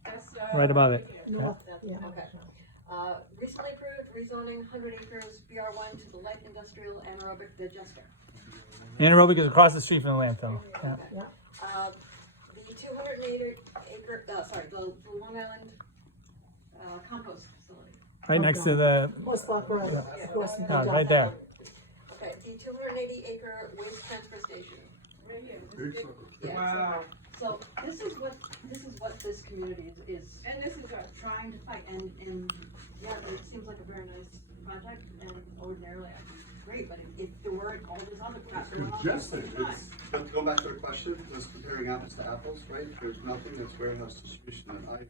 That's, Right above it. North, That's, yeah. okay. Recently approved rezoning 100 acres BR1 to the light industrial anaerobic digester. Anaerobic is across the street from the landfill. Yeah. Uh, the 280 acre, the Long Island, compost facility. Right next to the, Horse Block Road, of course. right there. Okay, the 280 acre waste transfer station. right here. Yeah, Wow. so this is what this community is And this is us. trying to fight, and yeah, it seems like a very nice project, and ordinarily I think it's great, but if there weren't all those other projects going on at the same time. But to go back to the question, was comparing apples to apples, right? There's nothing that's warehouse distribution in either,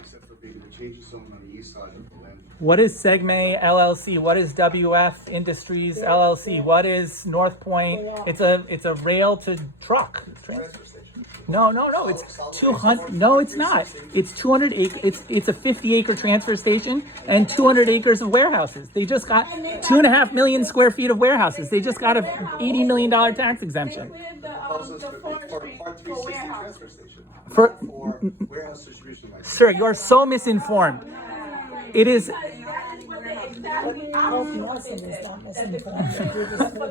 except for being the changes zone on the east side of the land. What is Segme LLC? What is WF Industries LLC? What is North Point? It's a rail to truck. Transfer station. No, it's 200. No, it's not. It's 200 acres. It's a 50-acre transfer station and 200 acres of warehouses. They just got 2.5 million square feet of warehouses. They just got a $80 million tax exemption. They cleared Proposals the for forestry Part for 360 warehouse. transfer station. For- For warehouse distribution license. Sir, you're so misinformed. It is,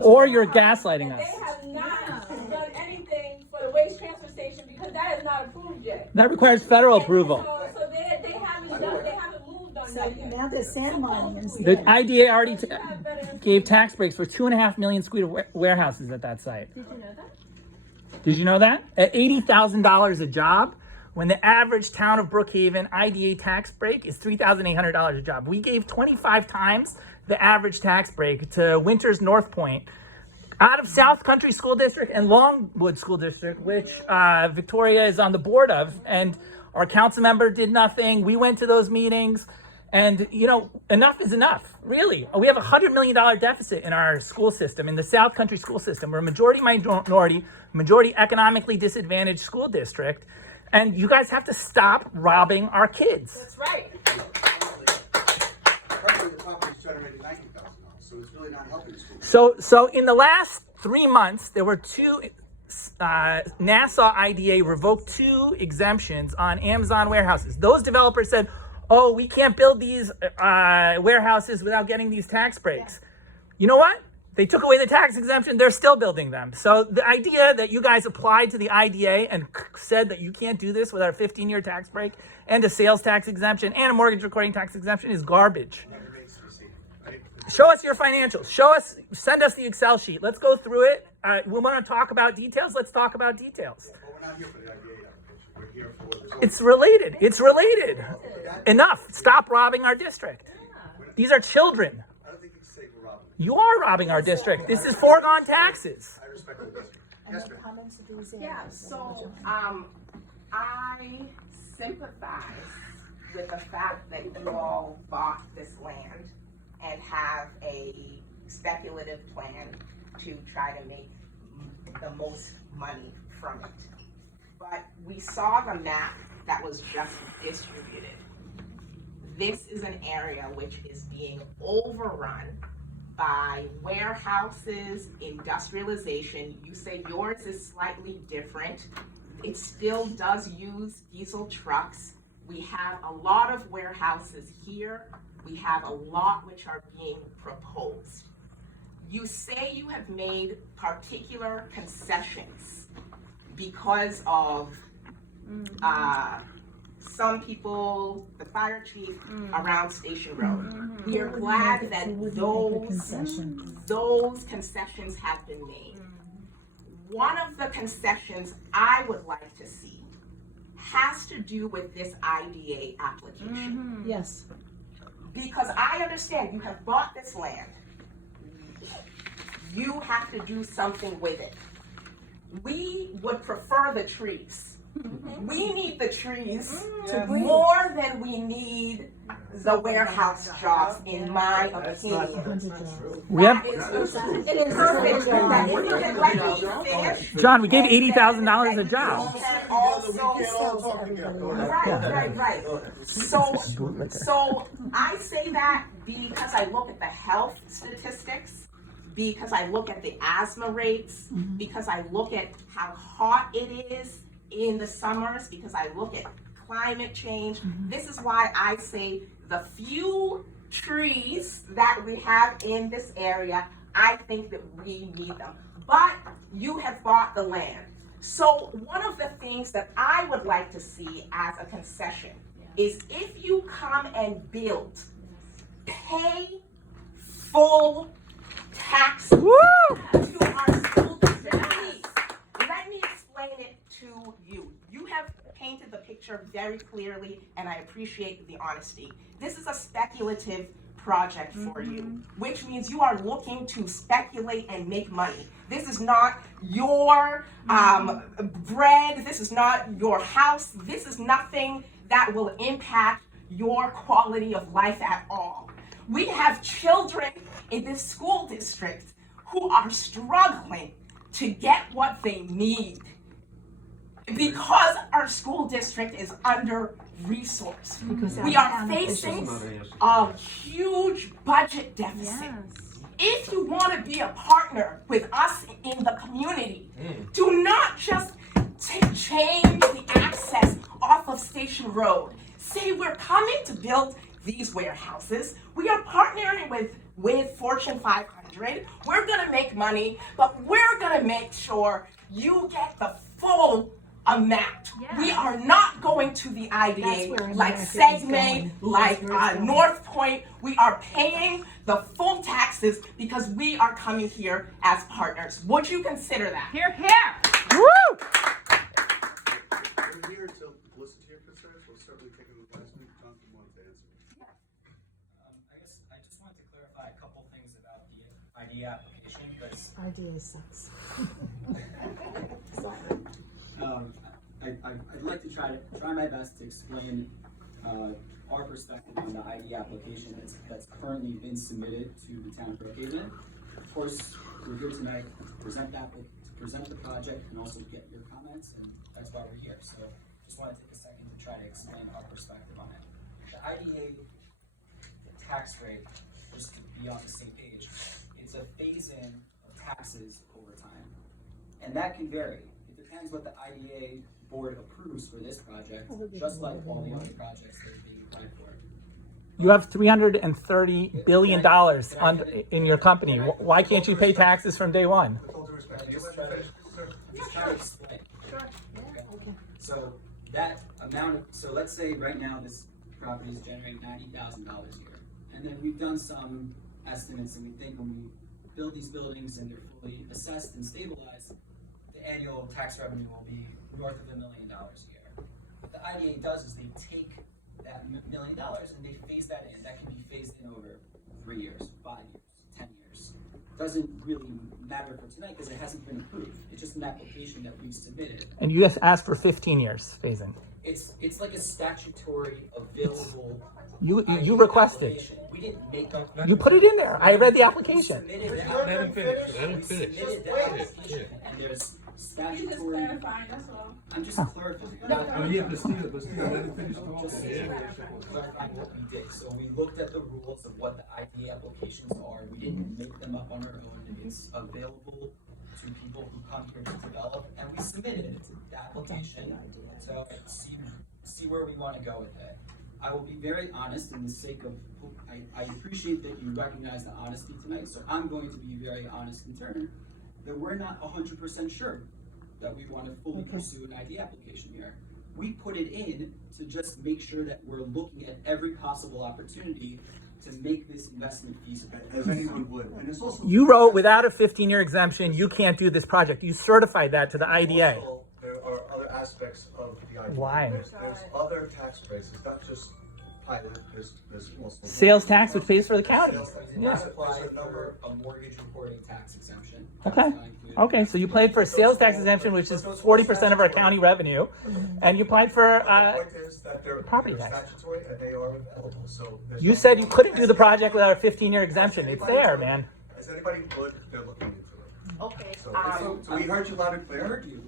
or you're gaslighting us. They have not done anything for the waste transfer station because that is not approved yet. That requires federal approval. So they haven't moved on So that yet. now they're sand mining The instead. IDA already gave tax breaks for 2.5 million square warehouses at that site. Did you know that? Did you know that? At $80,000 a job, when the average town of Brookhaven IDA tax break is $3,800 a job. We gave 25 times the average tax break to Winters North Point out of South Country School District and Longwood School District, which Victoria is on the board of. And our council member did nothing. We went to those meetings. And, you know, enough is enough, really. We have a $100 million deficit in our school system, in the South Country school system. We're a majority minority, majority economically disadvantaged school district. And you guys have to stop robbing our kids. That's right. Currently, the property's generating $90,000, so it's really not helping the school. So in the last 3 months, there were two, NASA IDA revoked 2 exemptions on Amazon warehouses. Those developers said, oh, we can't build these warehouses without getting these tax breaks. You know what? They took away the tax exemption. They're still building them. So the idea that you guys applied to the IDA and said that you can't do this without a 15-year tax break and a sales tax exemption and a mortgage recording tax exemption is garbage. Show us your financials. Send us the Excel sheet. Let's go through it. We want to talk about details. Let's talk about details. But we're not here for the IDA application. We're here for the. It's related. It's related. Enough. Stop robbing our district. These are children. I don't think you can say we're robbing. You are robbing our district. This is foregone taxes. I respect the district. And Yes, the ma'am. comments of these Yeah, areas. so, I sympathize with the fact that you all bought this land and have a speculative plan to try to make the most money from it. But we saw the map that was just distributed. This is an area which is being overrun by warehouses, industrialization. You say yours is slightly different. It still does use diesel trucks. We have a lot of warehouses here. We have a lot which are being proposed. You say you have made particular concessions because of some people, the fire chief around Station Road. We are glad that those concessions have been made. One of the concessions I would like to see has to do with this IDA application. Yes. Because I understand you have bought this land. You have to do something with it. We would prefer the trees. We need the trees more than we need the warehouse jobs, in my opinion. We have, It is perfect. That if you can let me finish. John, we gave $80,000 a job. You can also, right. So I say that because I look at the health statistics, because I look at the asthma rates, because I look at how hot it is in the summers, because I look at climate change. This is why I say the few trees that we have in this area, I think that we need them. But you have bought the land. So one of the things that I would like to see as a concession is if you come and build, pay full tax to our school district. Please, let me explain it to you. You have painted the picture very clearly, and I appreciate the honesty. This is a speculative project for you, which means you are looking to speculate and make money. This is not your bread. This is not your house. This is nothing that will impact your quality of life at all. We have children in this school district who are struggling to get what they need because our school district is under-resourced. We are facing a huge budget deficit. If you want to be a partner with us in the community, do not just change the access off of Station Road. Say we're coming to build these warehouses. We are partnering with Fortune 500. We're gonna make money, but we're gonna make sure you get the full amount. We are not going to the IDA like Segme, like North Point. We are paying the full taxes because we are coming here as partners. Would you consider that? Here, here. Woo! We're here to listen to your concerns. We'll certainly take them advice. Jonathan wanted to answer. I guess I just wanted to clarify a couple things about the ID application because IDA sucks. Sorry. I'd like to try my best to explain our perspective on the ID application that's currently been submitted to the town of Brookhaven. Of course, we're here tonight to present the project and also get your comments, and that's why we're here. So just want to take a second to try to explain our perspective on it. The IDA tax rate, just to be on the same page, it's a phase-in of taxes over time, and that can vary. It depends what the IDA board approves for this project, just like all the other projects that are being applied for. You have $330 billion in your company. Why can't you pay taxes from day one? With all due respect, Just just try let to- me finish, sir. Just try to explain. So that amount, so let's say right now this property is generating $90,000 a year. And then we've done some estimates, and we think when we build these buildings and they're fully assessed and stabilized, the annual tax revenue will be north of $1 million a year. What the IDA does is they take that $1 million and they phase that in. That can be phased in over 3 years, 5 years, 10 years. Doesn't really matter for tonight because it hasn't been approved. It's just an application that we've submitted. And you just asked for 15 years phasing. It's like a statutory available. You requested. application. We didn't make up. You put it in there. I read the application. We submitted Let him finish. Let him we finish. submitted the application, and there's He's just statutory. clarifying, that's all. I'm just clarifying. Oh, yeah, but still, let him finish talking. Just clarifying what we did. So we looked at the rules of what the IDA applications are. We didn't make them up on our own. It's available to people who come here to develop, and we submitted the application to see where we want to go with it. I will be very honest in the sake of, I appreciate that you recognize the honesty tonight, so I'm going to be very honest in turn, that we're not 100% sure that we want to fully pursue an ID application here. We put it in to just make sure that we're looking at every possible opportunity to make this investment feasible. As anyone would, and it's also. You wrote without a 15-year exemption, you can't do this project. You certified that to the IDA. Also, there are other aspects of the idea. Why? There's other tax breaks. It's not just pilot. There's also Sales tax, which pays for the county. Sales tax. Yeah. Apply for a mortgage reporting tax exemption. Okay. Okay, so you applied for a sales tax exemption, which is 40% of our county revenue, and you applied for the point is that they're property tax. statutory and they are available. So there's You no- said you couldn't do the project without a 15-year exemption. It's there, man. As anybody would, they're looking into it. Okay, So we heard you loud and I clear. heard you.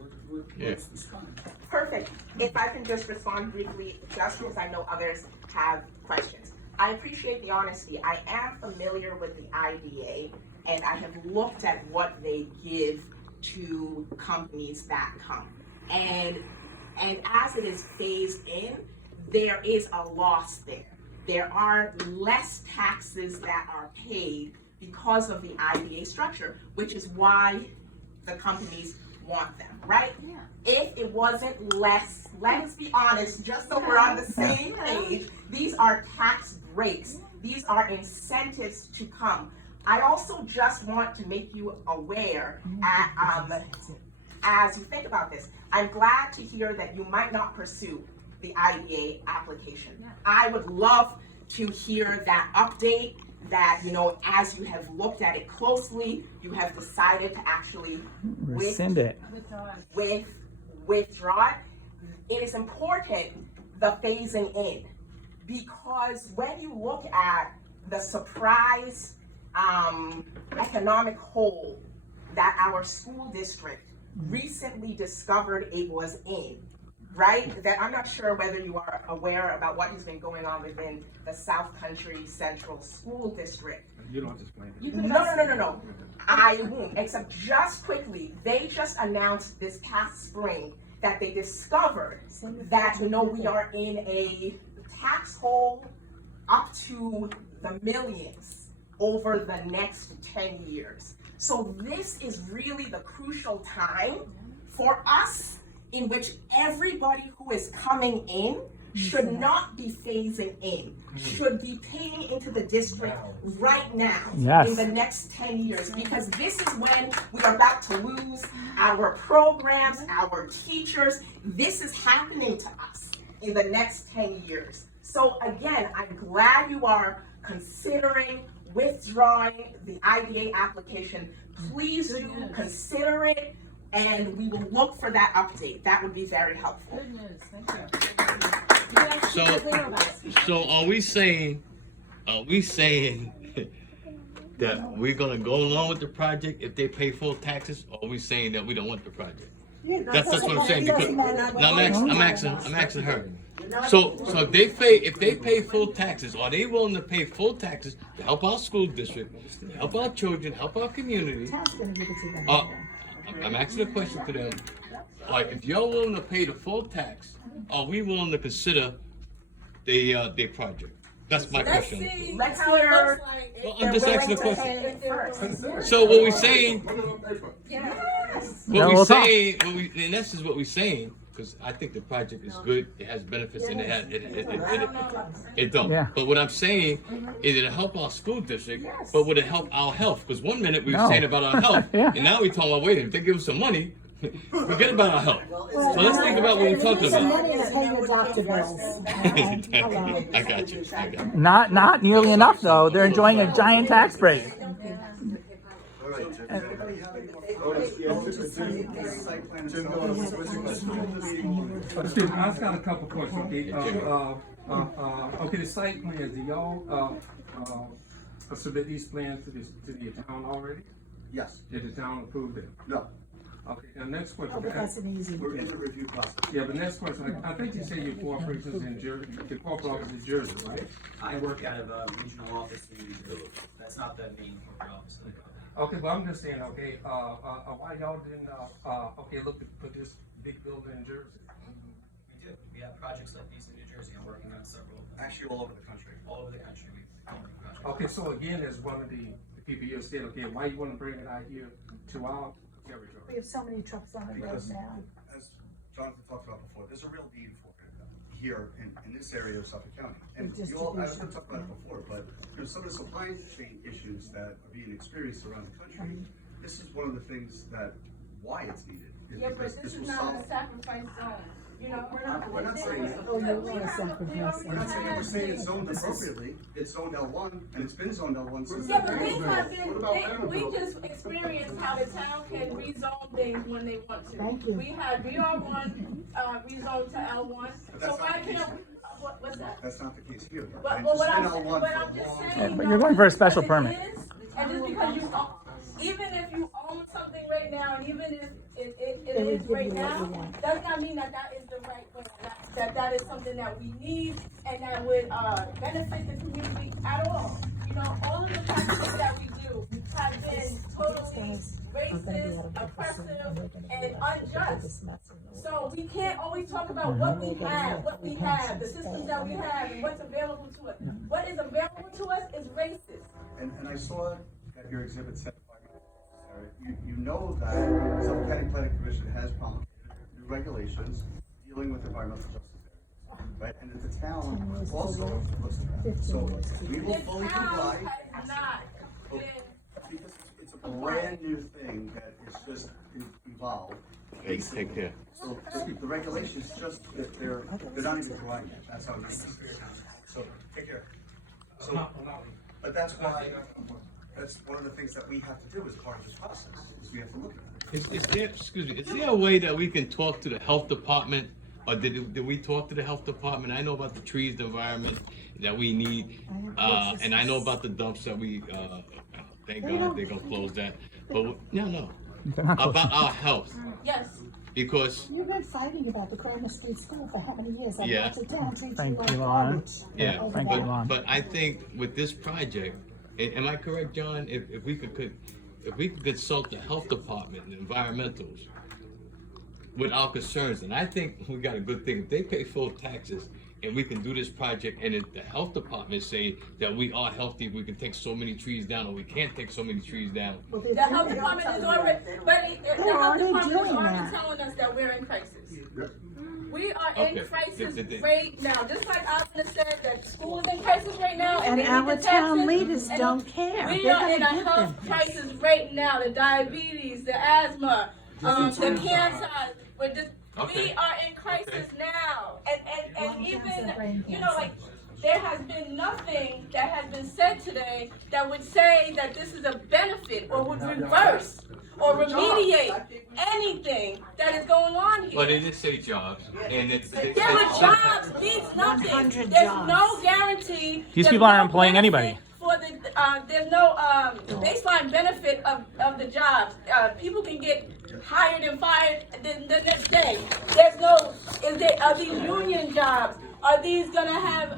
Let's respond. perfect. If I can just respond briefly, just because I know others have questions. I appreciate the honesty. I am familiar with the IDA, and I have looked at what they give to companies that come. And as it is phased in, there is a loss there. There are less taxes that are paid because of the IDA structure, which is why the companies want them, right? Yeah. If it wasn't less, let us be honest, just so we're on the same page, these are tax breaks. These are incentives to come. I also just want to make you aware, as you think about this, I'm glad to hear that you might not pursue the IDA application. I would love to hear that update, that, you know, as you have looked at it closely, you have decided to actually Rescind it. withdraw it. It is important, the phasing in, because when you look at the surprise economic hole that our school district recently discovered it was in, right? That I'm not sure whether you are aware about what has been going on within the South Country Central School District. You don't have to explain it. No. I won't, except just quickly, they just announced this past spring that they discovered that, you know, we are in a tax hole up to the millions over the next 10 years. So this is really the crucial time for us, in which everybody who is coming in should not be phasing in, should be paying into the district right now, Yes. in the next 10 years, because this is when we are about to lose our programs, our teachers. This is happening to us in the next 10 years. So again, I'm glad you are considering withdrawing the IDA application. Please do consider it, and we will look for that update. That would be very helpful. Good news, thank you. So are we saying that we're gonna go along with the project if they pay full taxes, or are we saying that we don't want the project? That's what I'm saying, because, now I'm asking her. So if they pay full taxes, are they willing to pay full taxes to help our school district, help our children, help our community? I'm asking a question to them. Like, if you're willing to pay the full tax, are we willing to consider the project? That's my question. Let's hear. Well, I'm just asking a question. First. So what we're saying, No, we'll talk. in essence, what we're saying, because I think the project is good, it has benefits, and it don't. Yeah. But what I'm saying is it'll help our school district, but would it help our health? Because 1 minute we were No. saying about our health, Yeah. and now we're talking about, wait, if they give us some money, Forget about our health. So let's think about what we're talking Some about. money to pay your doctor bills. Hello. I got you. Not nearly enough though. They're enjoying a giant tax break. All right, does anybody have any more comments? Site plan itself. Excuse me, I just got a couple questions. Okay, the site plans, do y'all, submit these plans to the town already? Yes, Did the town approve them? no, Okay, now next Oh, question. but that's an easy. we're in the review process. Yeah, but next question, I think you said your corporation's in Jersey, your corporate office is Jersey, right? I work out of a regional office in New Jersey. That's not the main corporate office of the company. Okay, but I'm just saying, okay, why y'all didn't, okay, look to put this big building in Jersey? We do. We have projects like these in New Jersey. I'm working on several of them. Actually, all over the country. All over the country. We've done projects. Okay, so again, as one of the people here said, okay, why you wanna bring it out here to our territory? We have so many trucks on the road Because, now. as Jonathan talked about before, there's a real need for it here in this area of Suffolk County. And The you all, I was distribution, gonna talk about it before, but some of the supply chain issues that are being experienced around the country, this is one of the things that, why it's needed. Is Yeah, because but this will is not solve- a sacrifice zone. You know, We're not saying that. Oh, you want to sacrifice We're not saying that, we're saying it's it. zoned appropriately, it's zoned L1, and it's been zoned L1 since. Yeah, but these have been, we just experienced how the town can rezone things when they want to. Thank you. We had BR1, rezoned to L1, But so that's why not the case. can't, what's that? That's not the case here. But, And but it's what been I'm, L1 what for a I'm just long saying. time. But you're going for a special because permit. it is, and just because you own, even if you own something right now, and even if it They would is give right you what now, you want. does not mean that that is the right way, that is something that we need, and that would, benefit the community at all. You know, all of the practices that we do have been totally racist, oppressive, and unjust. So we can't always talk about what we have, the systems that we have, and what's available to us. What is available to us is racist. And I saw that your exhibit said, you know that the Suffolk County Planning Commission has promulgated new regulations dealing with environmental justice areas, right? And that the town also looks at that. So we will fully comply. Has not been, Because it's a brand new thing that is just evolved. Hey, take care. So the regulations just, they're not even drawing yet, that's how it is. So, take care. So, but that's why, that's one of the things that we have to do as part of this process, is we have to look at it. Is there, excuse me, is there a way that we can talk to the health department? Or did we talk to the health department? I know about the trees, the environment that we need, and I know about the dumps that we, thank God they're gonna close that. But, no, about our health, yes. because, You've been fighting about the Cramer Street School for how many years? Yeah. Lots of towns treat Thank like you, Lon. garbage yeah, over Thank you, that. Lon. but I think with this project, am I correct, John? If we could consult the health department and environmentals with our concerns, and I think we got a good thing. If they pay full taxes and we can do this project, and if the health department say that we are healthy, we can take so many trees down, or we can't take so many trees down. Well, they're The health doing it. department is already, but the health already department is doing already that. telling us that we're in crisis. We are Okay. in crisis They- right now, just like Alvin said, that school is in crisis right now. And we need our the town taxes, leaders and don't care. We They're are in a gonna give health them. crisis right now, the diabetes, the asthma, the cancer, we're just, we Okay. are in crisis now. And Lung even, cancer, brain you know, cancer. like, there has been nothing that has been said today that would say that this is a benefit or would reverse or remediate anything that is going on here. But it did say jobs, and it. Yeah, but jobs means nothing. 100 There's jobs. no guarantee. These there's people aren't no employing benefit anybody. For the, there's no baseline benefit of the jobs. People can get hired and fired the next day. There's no, are these union jobs? Are these gonna have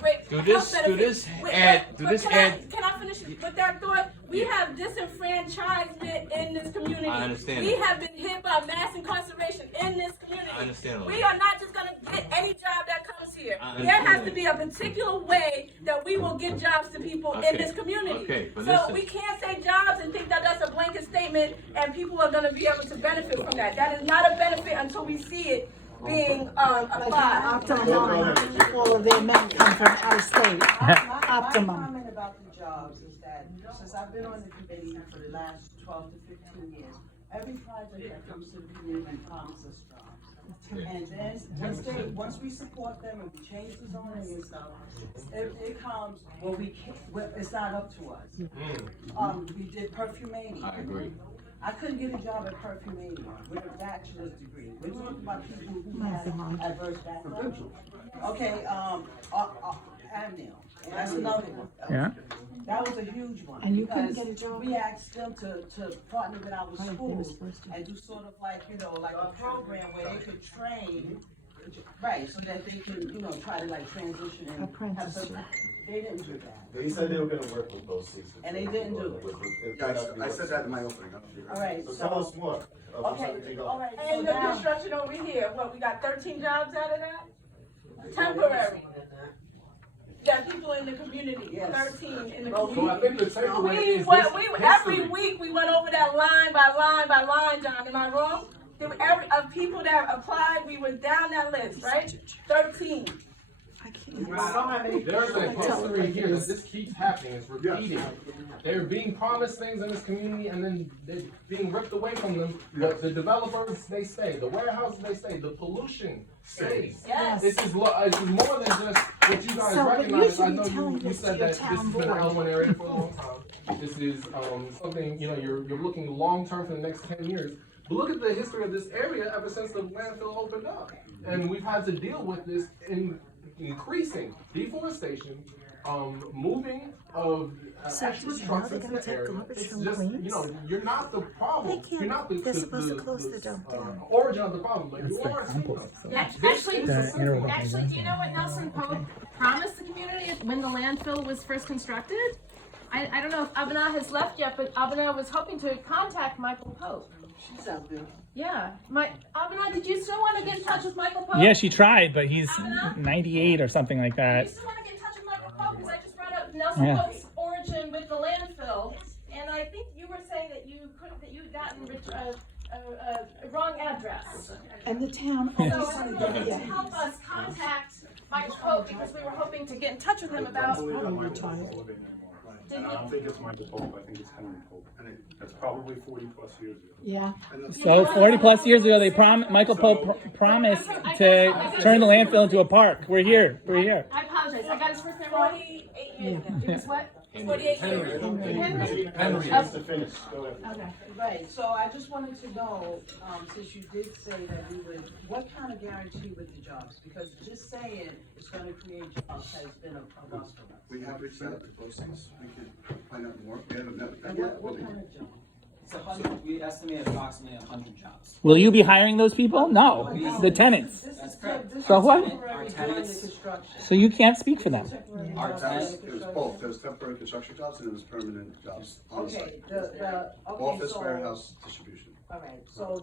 great Do health this benefits? Can I finish with that thought? We have disenfranchisement in this community. I understand We that. have been hit by mass incarceration in this community. I understand all We that. are not just gonna get any job that comes here. I There has understand to be a particular way that we will get jobs to people in Okay. this community. Okay, but so listen. we can't say jobs and think that that's a blanket statement and people are gonna be able to benefit from that. That is not a benefit until we see it being applied. Optimum, all of their men come from out of state. My Optimum. comment about the jobs is that since I've been on the committee for the last 12 to 15 years, every project that comes to the community promises jobs. And then, once we support them and we change the zoning and stuff, it comes, well, it's not up to us. We did Perfumania. I agree. I couldn't get a job at Perfumania with a bachelor's degree. We're talking about people who have adverse background. Okay, Amnil, that's another one. Yeah. That was a huge one. And you couldn't because get a job? We asked them to partner with our schools and do sort of like, like a program where they could train, right, so that they could, try to like transition and have some, Apprenticeship. they didn't do that. They said they were gonna work with those cities. And they didn't do it. Yeah, I said that in my opening. All right, So tell us more. Okay, all right, so And the now, construction over here, we got 13 jobs out of that? Temporary. Yeah, people in the community, Yes. 13 in the So I community. think the takeaway is Every history. week we went over that line by line by line, John, am I wrong? There were of people that applied, we were down that list, right? 13. There's a history here that this keeps happening, it's repeating. They're being promised things in this community and then they're being ripped away from them. But the developers, they stay. The warehouses, they stay. The pollution stays. Yes. This is more than just what you guys So, but you recognize. should I be know telling you this said to your that this town has been an board. L1 area for a long time. This is something, you're looking long-term for the next 10 years. But look at the history of this area ever since the landfill opened up. And we've had to deal with this increasing deforestation, moving of extra trucks into the area. It's just, you're not the problem. You're not the origin of the problem, but you are a symptom. Actually, do you know what Nelson Pope promised the community when the landfill was first constructed? I don't know if Abena has left yet, but Abena was hoping to contact Michael Pope. she's out there. Yeah, Abena, did you still want to get in touch with Michael Pope? Yeah, she tried, but he's 98 or something like Do you that. still want to get in touch with Michael Pope? Because I just brought up Nelson Pope's origin with the landfill, and I think you were saying that you'd gotten a wrong address. And the town So also I said don't know if that, you can help us contact Michael Pope because we were hoping to get in touch with him about. And I don't think it's Michael Pope, I think it's Henry Pope. And that's probably 40 plus years ago. yeah. So 40 plus years ago, Michael Pope promised to turn the landfill into a park. We're here. We're here. I apologize. I got his first name wrong. 48 years ago. It was what? 48 years. Henry. Just to finish, go ahead. Okay. Right, so I just wanted to know, since you did say that we would, what kind of guarantee with the jobs? Because just saying it's gonna create jobs has been a loss for us. We have reached out to postings. We can find out more. We haven't met with them And yet. what kind of job? It's 100, we estimate approximately 100 jobs. Will you be hiring those people? No, the tenants. That's correct. So what? Our Temporary doing the tenants, construction. So you can't speak for them. our It tenants, was both. There was temporary construction jobs and it was permanent jobs on Okay, site. okay, Office, so, warehouse, distribution. all right, so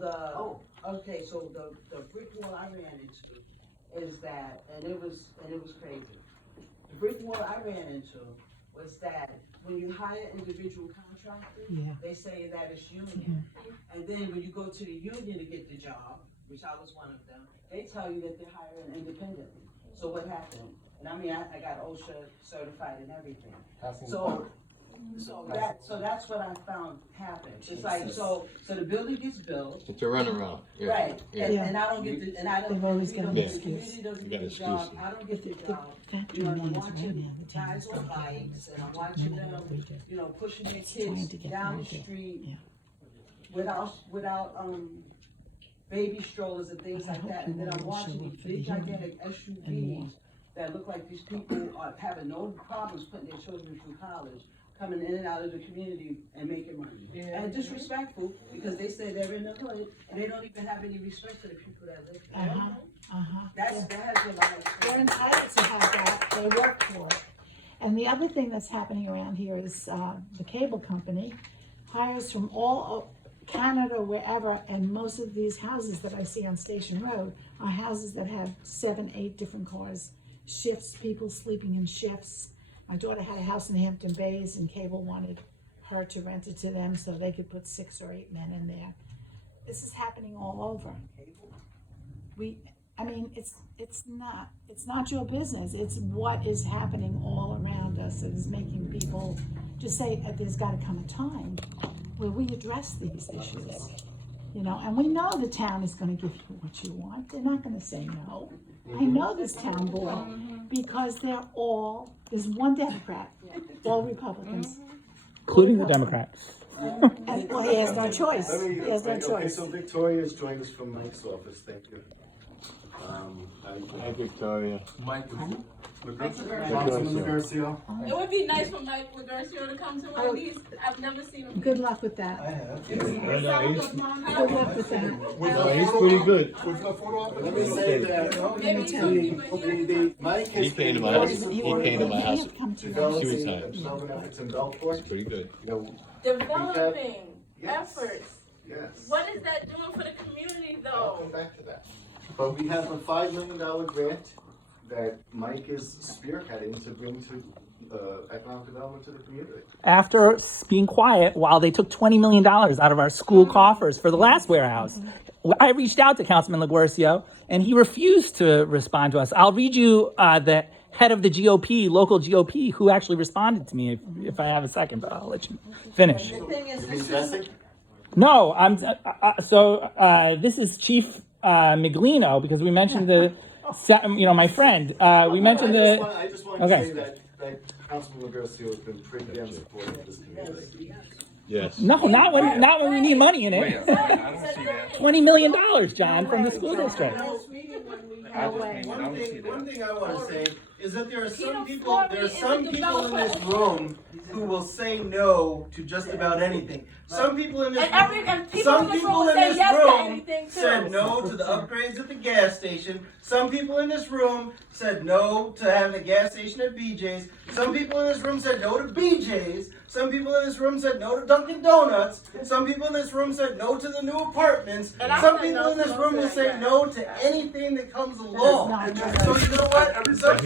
the brick wall I ran into is that, and it was crazy. The brick wall I ran into was that when you hire individual contractors, they say that it's union. And then when you go to the union to get the job, which I was one of them, they tell you that they're hiring independently. So what happened? And I mean, I got OSHA certified and everything. So that's what I found happened. It's like, so the building gets built. It's a runaround. Yeah. Right, Yeah. and I don't get the, and I don't, They've always we got don't an get the excuse. community doesn't You get got the job, excuses. I don't get the job. Factory You know, and I'm names right watching now, the town guys is on bikes, and I'm watching them, pushing their trying kids to get down the them to- street yeah. without baby strollers and things like that, and then I'm watching these big gigantic SUVs that look like these people are having no problems putting their children through college, coming in and out of the community and making money. And disrespectful, because they say they're in the hood, and they don't even have any respect for the people that live there. That has a lot of. They're entitled to have that, they work for it. And the other thing that's happening around here is, the cable company hires from all Canada, wherever, and most of these houses that I see on Station Road are houses that have 7, 8 different cars, shifts, people sleeping in shifts. My daughter had a house in Hampton Bays and cable wanted her to rent it to them so they could put 6 or 8 men in there. This is happening all over. It's not your business. It's what is happening all around us that is making people just say there's got to come a time where we address these issues. You know, and we know the town is gonna give you what you want. They're not gonna say no. I know this town board because there's one Democrat, all Republicans. Including the Democrats. And, well, he has no choice. He has no Okay, choice. so Victoria has joined us from Mike's office, thank you. Hi, Victoria. Mike, Councilman Garcia. It would be nice for Mike Garcia to come to one of these. I've never seen him. Good luck with that. Good luck with that. He's pretty good. Let me say that, Mike has He came to been my house. very He came to my house developing 3 times. development efforts in Gulfport. Pretty good. You know, Developing Yes. efforts. yes. What is that doing for the community I'll though? come back to that. But we have a $5 million grant that Mike is spearheading to bring to economic development to the community. After being quiet while they took $20 million out of our school coffers for the last warehouse. I reached out to Councilman LaGuarcio, and he refused to respond to us. I'll read you the head of the GOP, local GOP, who actually responded to me if I have a second, but I'll let you finish. The thing is, Is he guessing? No, this is Chief Miglino, because we mentioned my friend. We mentioned I just wanted okay. to say that Councilman LaGuarcio has been pretty damn supportive of this community. Yes. No, not when we need money in it. $20 million, John, from the school district. One thing I want to say is that there are some people in this room who will say no to just about anything. Some people in this room said no to the upgrades at the gas station. Some people in this room said no to having a gas station at BJ's. Some people in this room said no to BJ's. Some people in this room said no to Dunkin' Donuts. Some people in this room said no to the new apartments. Some people in this room will say no to anything that comes along. So you know what? Some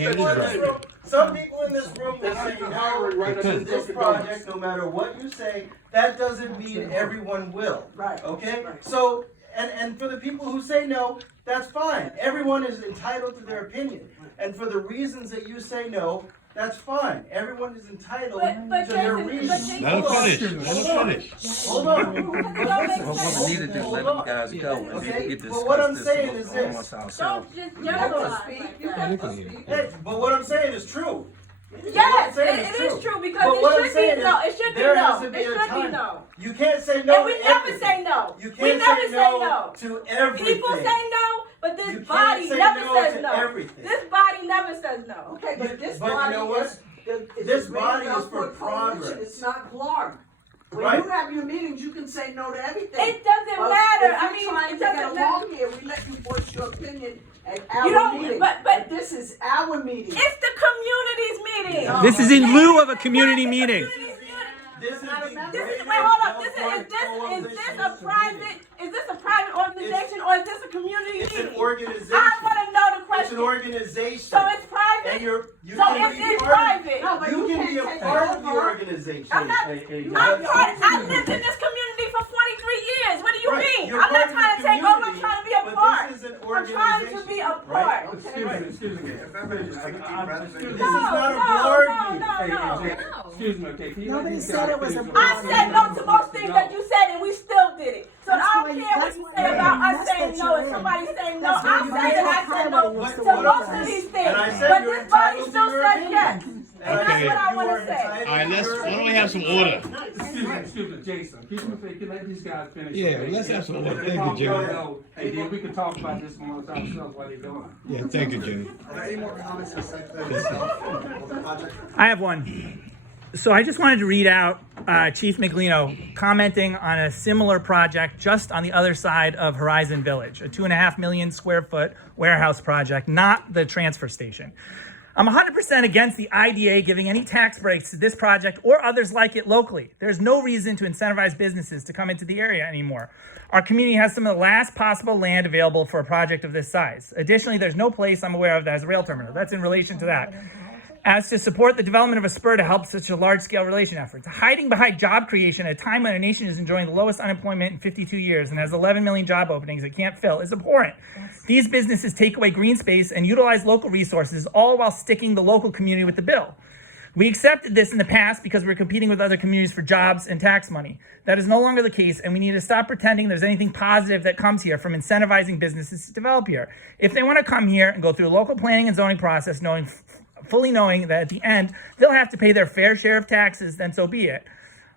people in this room will say no to this project, no matter what you say. That doesn't mean everyone will. Right. Okay? So, and for the people who say no, that's fine. Everyone is entitled to their opinion. And for the reasons that you say no, that's fine. Everyone is entitled But to their Jason, reasons. Let him finish. Let him finish. Hold on. What we need to do, let you guys go and Okay, get this. but what I'm saying is this. Don't just generalize like that. Hey, but what I'm saying is true. Yes, it is true because it should be no. It should be no. It should be no. You can't say no. And we never say no. You We can't never say say no no. to everything. People say no, but You this can't body say never no says to no. everything. This body never says no. Okay, but this But body you know what? is This the body Greater is for Gulfport Coalition. progress. It's not Clark. When Right. you have your meetings, you can say no to everything. It doesn't But matter. If I you're mean, trying it to get doesn't along here, we let you voice your opinion at our You don't- meeting. but this is our meeting. It's the community's meeting. This is in lieu of a community meeting. This is the Wait, hold up. Is this a private organization or is this a community It's meeting? an organization. I want to know the It's question. an organization. So it's private? And you So can if be it's part private. of, you can be a part of the organization. I'm part. I lived in this community for 43 years. What do you Right, mean? you're I'm not part of trying the to take over. I'm community, trying to be a but part. this is an I'm trying to be a organization, right? part. Excuse me. If everybody just take a deep breath. This is not a board meeting. No. Excuse me, okay? Can you let Nobody these said guys it was finish a what I they're said saying? no to most things that you said, and we still did it. So That's I don't why- care what that's you why say you're about in. us That's saying what no you're and in. somebody saying no. That's why I'm you're saying in. I said no But to what most I'm of these saying- things. And I said But you're this body entitled to still your said opinion. yes. And that's Okay. what I You want are to say. entitled All right, to why your don't we have some order? Excuse me, Jason. Can you let these guys finish? Yeah, okay? let's have some order. If Thank you, I'm Jimmy. gonna go, and then we can talk about this amongst ourselves while they're going. Yeah, thank you, Jimmy. Are there any more comments for site plan itself of the project? I have one. So I just wanted to read out Chief Miglino commenting on a similar project just on the other side of Horizon Village, a 2.5 million square foot warehouse project, not the transfer station. I'm 100% against the IDA giving any tax breaks to this project or others like it locally. There's no reason to incentivize businesses to come into the area anymore. Our community has some of the last possible land available for a project of this size. Additionally, there's no place I'm aware of that has a rail terminal. That's in relation to that. As to support the development of a spur to help such a large-scale relation effort. Hiding behind job creation at a time when our nation is enjoying the lowest unemployment in 52 years and has 11 million job openings it can't fill is abhorrent. These businesses take away green space and utilize local resources, all while sticking the local community with the bill. We accepted this in the past because we're competing with other communities for jobs and tax money. That is no longer the case, and we need to stop pretending there's anything positive that comes here from incentivizing businesses to develop here. If they want to come here and go through a local planning and zoning process, fully knowing that at the end they'll have to pay their fair share of taxes, then so be it.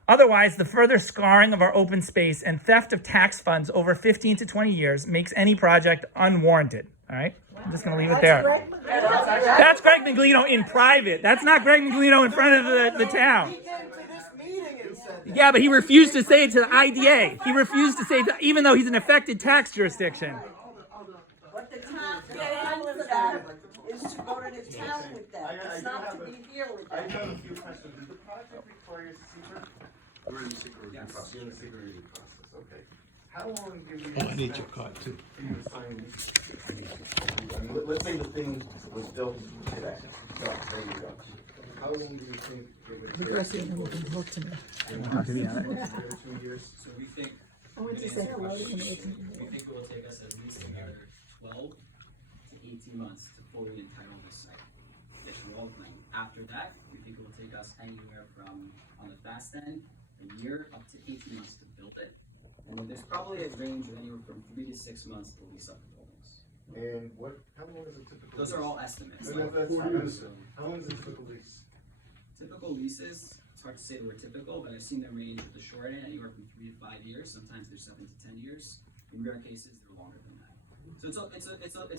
Otherwise, the further scarring of our open space and theft of tax funds over 15 to 20 years makes any project unwarranted. All right? I'm just going to leave it there. That's Greg Miglino in private. That's not Greg Miglino in front of the town. Yeah, but he refused to say it to the IDA. He refused to say it, even though he's an affected tax jurisdiction. What the town can for that is to go to the town with that. It's not to be here with I that. have a few questions. Does the project require secret? We're in the secret review process. You're in the secret review process, okay. How long do you Oh, I need your card too. for you to sign this? I mean, let's say the thing was built today. So, there you go. How long do you think it would take? 2 years? So we think, I went to say hello to him. we think it will take us at least another 12 to 18 months to fully entitle this site. Get through all the planning. After that, we think it will take us anywhere from, on the fast end, a year up to 18 months to build it. And then there's probably a range of anywhere from 3 to 6 months to lease up the buildings. And how long is a typical Those lease? are all estimates. No, that's fine, I understand. How long is a typical lease? Typical leases, it's hard to say the word typical, but I've seen them range at the short end anywhere from 3 to 5 years. Sometimes they're 7 to 10 years. In rare cases, they're longer than that. So it's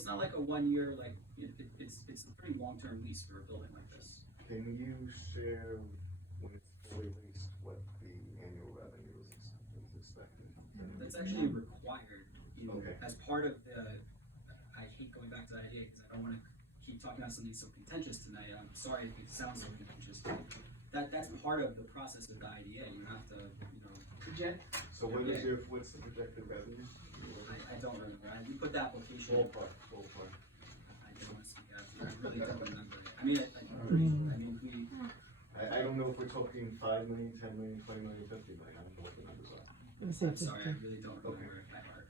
not like a 1 year, like, it's a pretty long-term lease for a building like this. Can you share when it's fully leased what the annual revenue is expected? That's actually required, Okay. as part of the, I hate going back to that idea because I don't want to keep talking about something so contentious tonight. I'm sorry if it sounds so contentious. That's part of the process of the IDA. You have to, project. So what's the projected revenue? I don't remember. We put the application. Ballpark. I don't want to speak out. I really don't remember it. I mean, I don't know if we're talking 5 million, 10 million, 20 million, 50 million. I don't know what the numbers are. I'm sorry, I really don't remember it by heart.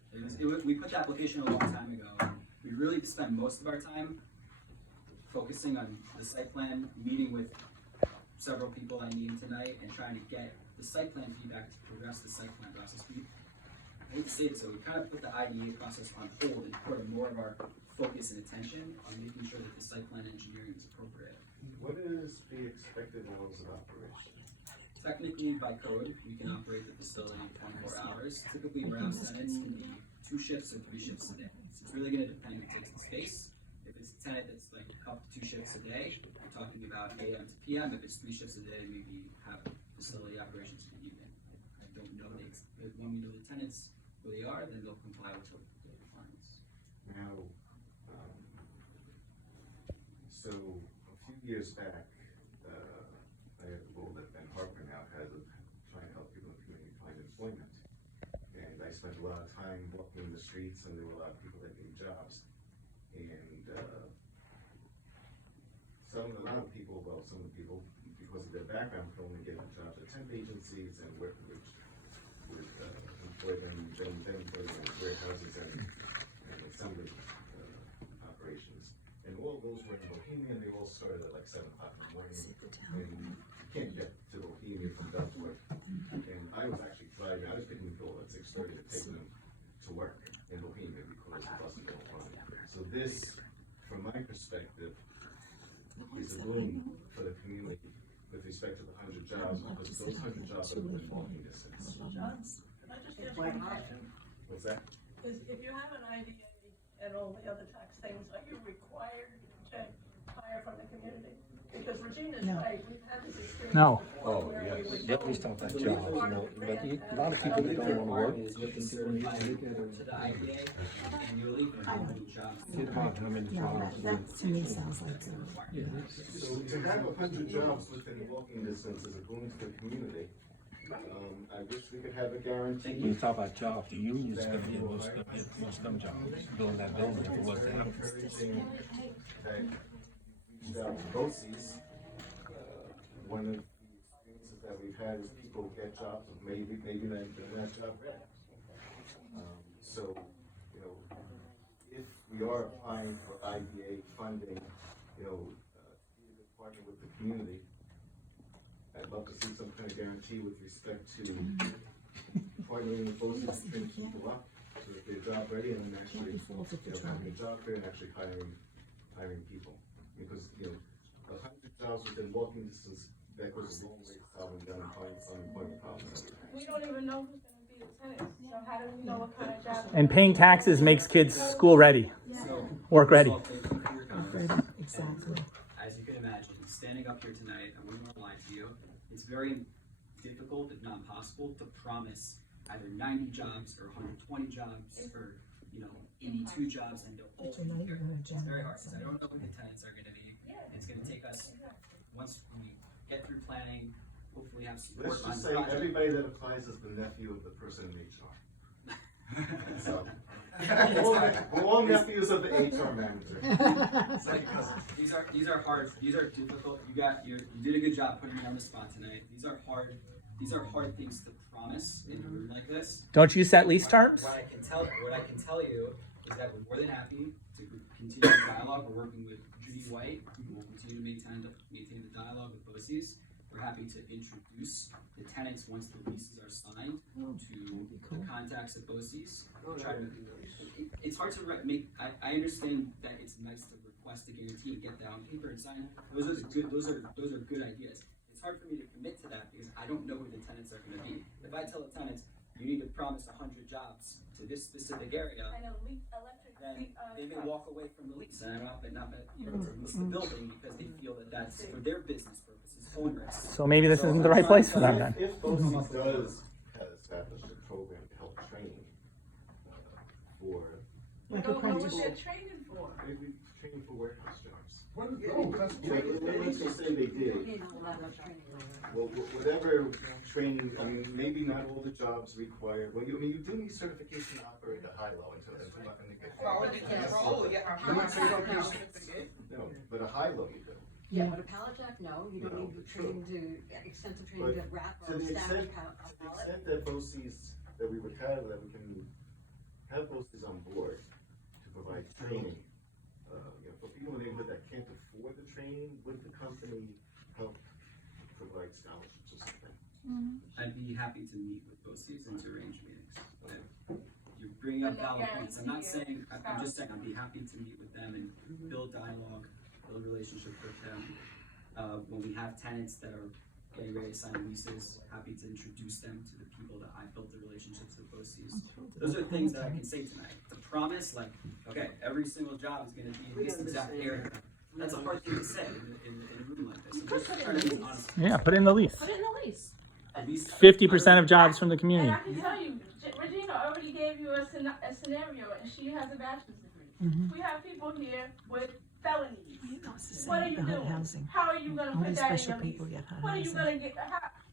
We put the application a long time ago. We really spend most of our time focusing on the site plan, meeting with several people I need tonight, and trying to get the site plan feedback to progress the site plan process. I hate to say this, so we kind of put the IDA process on hold and put more of our focus and attention on making sure that the site plan engineering is appropriate. What is the expected hours of operation? Technically, by code, we can operate the facility 24 hours. Typically, warehouse tenants can be 2 shifts or 3 shifts a day. So it's really going to depend who takes the space. If it's a tenant that's like up to 2 shifts a day, we're talking about AM to PM. If it's 3 shifts a day, maybe have facility operations for the evening. I don't know when we know the tenants who they are, then they'll comply with the requirements. Now, so a few years back, I had a role that Ben Harper now has of trying to help people in the community find employment. And I spent a lot of time walking the streets, and there were a lot of people that need jobs. And some of the people, because of their background, could only get jobs at temp agencies and work which would employ them for warehouses and assembly operations. And all those were in Bohemia, and they all started at like 7 o'clock in the morning. And you can't get to Bohemia from Belfort. And I was actually driving, I was picking people at 6:30 to take them to work in Bohemia because the buses don't run. So this, from my perspective, is a boom for the community with respect to the 100 jobs, because those 100 jobs are within walking distance. John, can I just ask you a question? What's that? If you have an IDA and all the other tax things, are you required to hire from the community? Because Regina's right, we've had this experience. No. before where we would Yeah, go- please talk about we jobs, part of the grant a lot of people that don't want to work. Is looking certified to the IDA annually for how many jobs. How many jobs? That to me sounds like So to have 100 jobs within walking distance is a boom to the community. I wish we could have a guarantee. When you talk about jobs, the union's gonna get most of them jobs, building that building, if it was that. Encouraging that reached out to BOCES. One of the experiences that we've had is people get jobs of maybe they're not job ready. So, if we are applying for IDA funding, be a good partner with the community love to see some kind of guarantee with respect to partnering with folks to train people up so that they're job ready and then actually, having a job fair and actually hiring people. Because, 100 jobs within walking distance, that goes a long way to solving the unemployment problems. We don't even know who's gonna be the tenants, so how do we know what kind of jobs? And paying taxes makes kids school ready, work ready. First of all, thank you for your comments. Exactly. As you can imagine, standing up here tonight, I wouldn't want to lie to you, it's very difficult, if not impossible, to promise either 90 jobs or 120 jobs or 82 jobs and they'll all be here. It's very hard because I don't know who the tenants are going to be. It's going to take us, once we get through planning, hopefully have support Let's on just the say project. everybody that applies is the nephew of the person in HR. So, we're all nephews of the HR manager. These are hard. These are difficult. You did a good job putting me on the spot tonight. These are hard things to promise in a room like this. Don't you set lease terms? What I can tell you is that we're more than happy to continue the dialogue. We're working with Judy White, who will continue to maintain the dialogue with BOCES. We're happy to introduce the tenants once the leases are signed to the contacts at BOCES. It's hard to make. I understand that it's nice to request a guarantee and get that on paper and sign. Those are good ideas. It's hard for me to commit to that because I don't know who the tenants are going to be. If I tell the tenants you need to promise 100 jobs to this specific area, then they may walk away from the lease and not to lease the building because they feel that that's for their business purposes onerous. So maybe this isn't the right place for them then. If BOCES does have established a program to help train for Like Don't know what apprenticeship. they're training for. maybe training for warehouse jobs. That's Let's just say they did. Well, whatever training, I mean, maybe not all the jobs require, well, you do need certification to operate at high-low until I'm going to get. No, but a high-low you do. Yeah, but a pallet jack, no, you don't need training to, extensive training to wrap To or the establish extent, a to the pallet. extent that BOCES, that we would have, that we can have BOCES on board to provide training, for people in the neighborhood that can't afford the training, would the company help provide scholarships or something? I'd be happy to meet with BOCES and to arrange meetings. Okay. You're bringing up valid points. I'm not saying, I'm just saying I'd be happy to meet with them and build dialogue, build a relationship with them. When we have tenants that are getting ready to sign leases, happy to introduce them to the people that I built the relationships with BOCES. Those are things that I can say tonight. To promise, like, okay, every single job is gonna be in this exact area. That's a hard thing to say in a room like this. I'm just trying to be honest. Yeah, put it in the lease. Put it in the lease. At least 50% of jobs from the community. And I can tell you, Regina already gave you a scenario, and she has a bachelor's degree. We have people here with felonies. What are you doing? How are you gonna put that in your lease? What are you gonna get?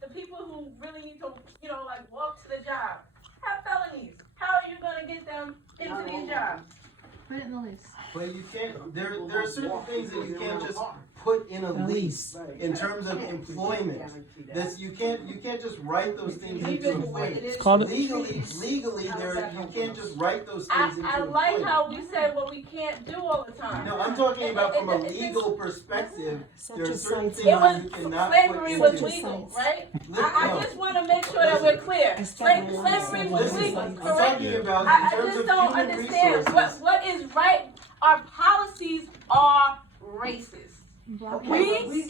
The people who really need to, walk to the job have felonies. How are you gonna get them into these jobs? Put it in the lease. But you can't, there are certain things that you can't just put in a lease in terms of employment. You can't just write those things into employment. It's called Legally, you can't just write those things into I employment. like how we said what we can't do all the time. No, I'm talking about from a legal perspective, there are certain things It was, that you cannot slavery put was into. legal, right? I just wanna make sure that we're clear. Slavery was legal, I'm correct? talking about I in terms just of don't human understand, resources. what is right, our policies are racist. We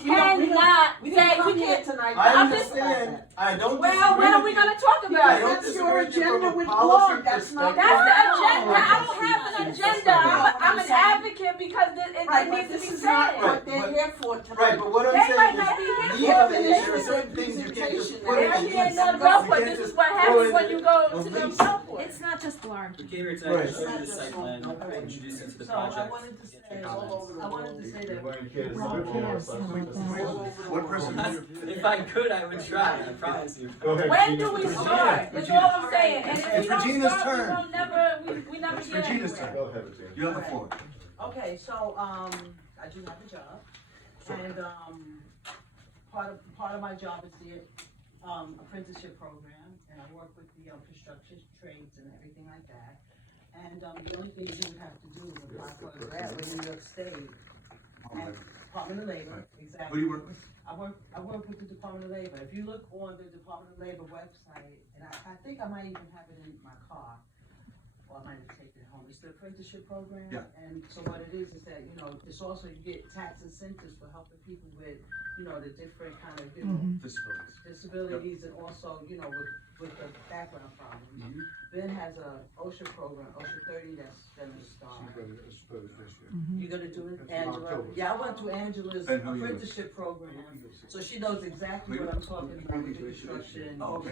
cannot say, we can't. I I'm just- understand, I don't Well, disagree when are with we you. gonna talk I about don't it? disagree with you from a policy perspective. That's the agenda, I don't have an agenda, I'm an advocate because it needs to be said. Right, They're here for tonight. Right, but what I'm They might saying not be is, here for legally, this. there are certain things you can't just put in There a she lease. ain't no You go for, can't this is just what throw happens in when you go a to the lease. go for it. It's not just large. We came here tonight Right. to show you the site plan, introduce you to the So project. I wanted to say, get your comments. I wanted to say that. What percentage? If I could, I would try, I promise you. Go ahead. When do we start? That's all I'm saying, and if we It's don't Regina's start, turn. we never It's get Regina's anywhere. turn. Go ahead, Regina. You have the floor. Okay, so, I do have a job, and, part of my job is the, apprenticeship program, and I work with the, construction trades and everything like that. And, the only thing you would have to do is apply for a grant with New York State, and Department of Labor, exactly. Who do you work with? I work with the Department of Labor. If you look on the Department of Labor website, and I think I might even have it in my car, or I might have taken it home. It's the apprenticeship program. Yeah. And so what it is that, you know, it's also, you get tax incentives for helping people with, you know, the different kind of, you know, disabilities and also, you know, with the background problems. Ben has a OSHA program, OSHA 30 that's gonna start. You gonna do it, Angela? Yeah, I went through Angela's And who you- apprenticeship program, so she knows exactly what I'm talking about with the construction. Oh, okay.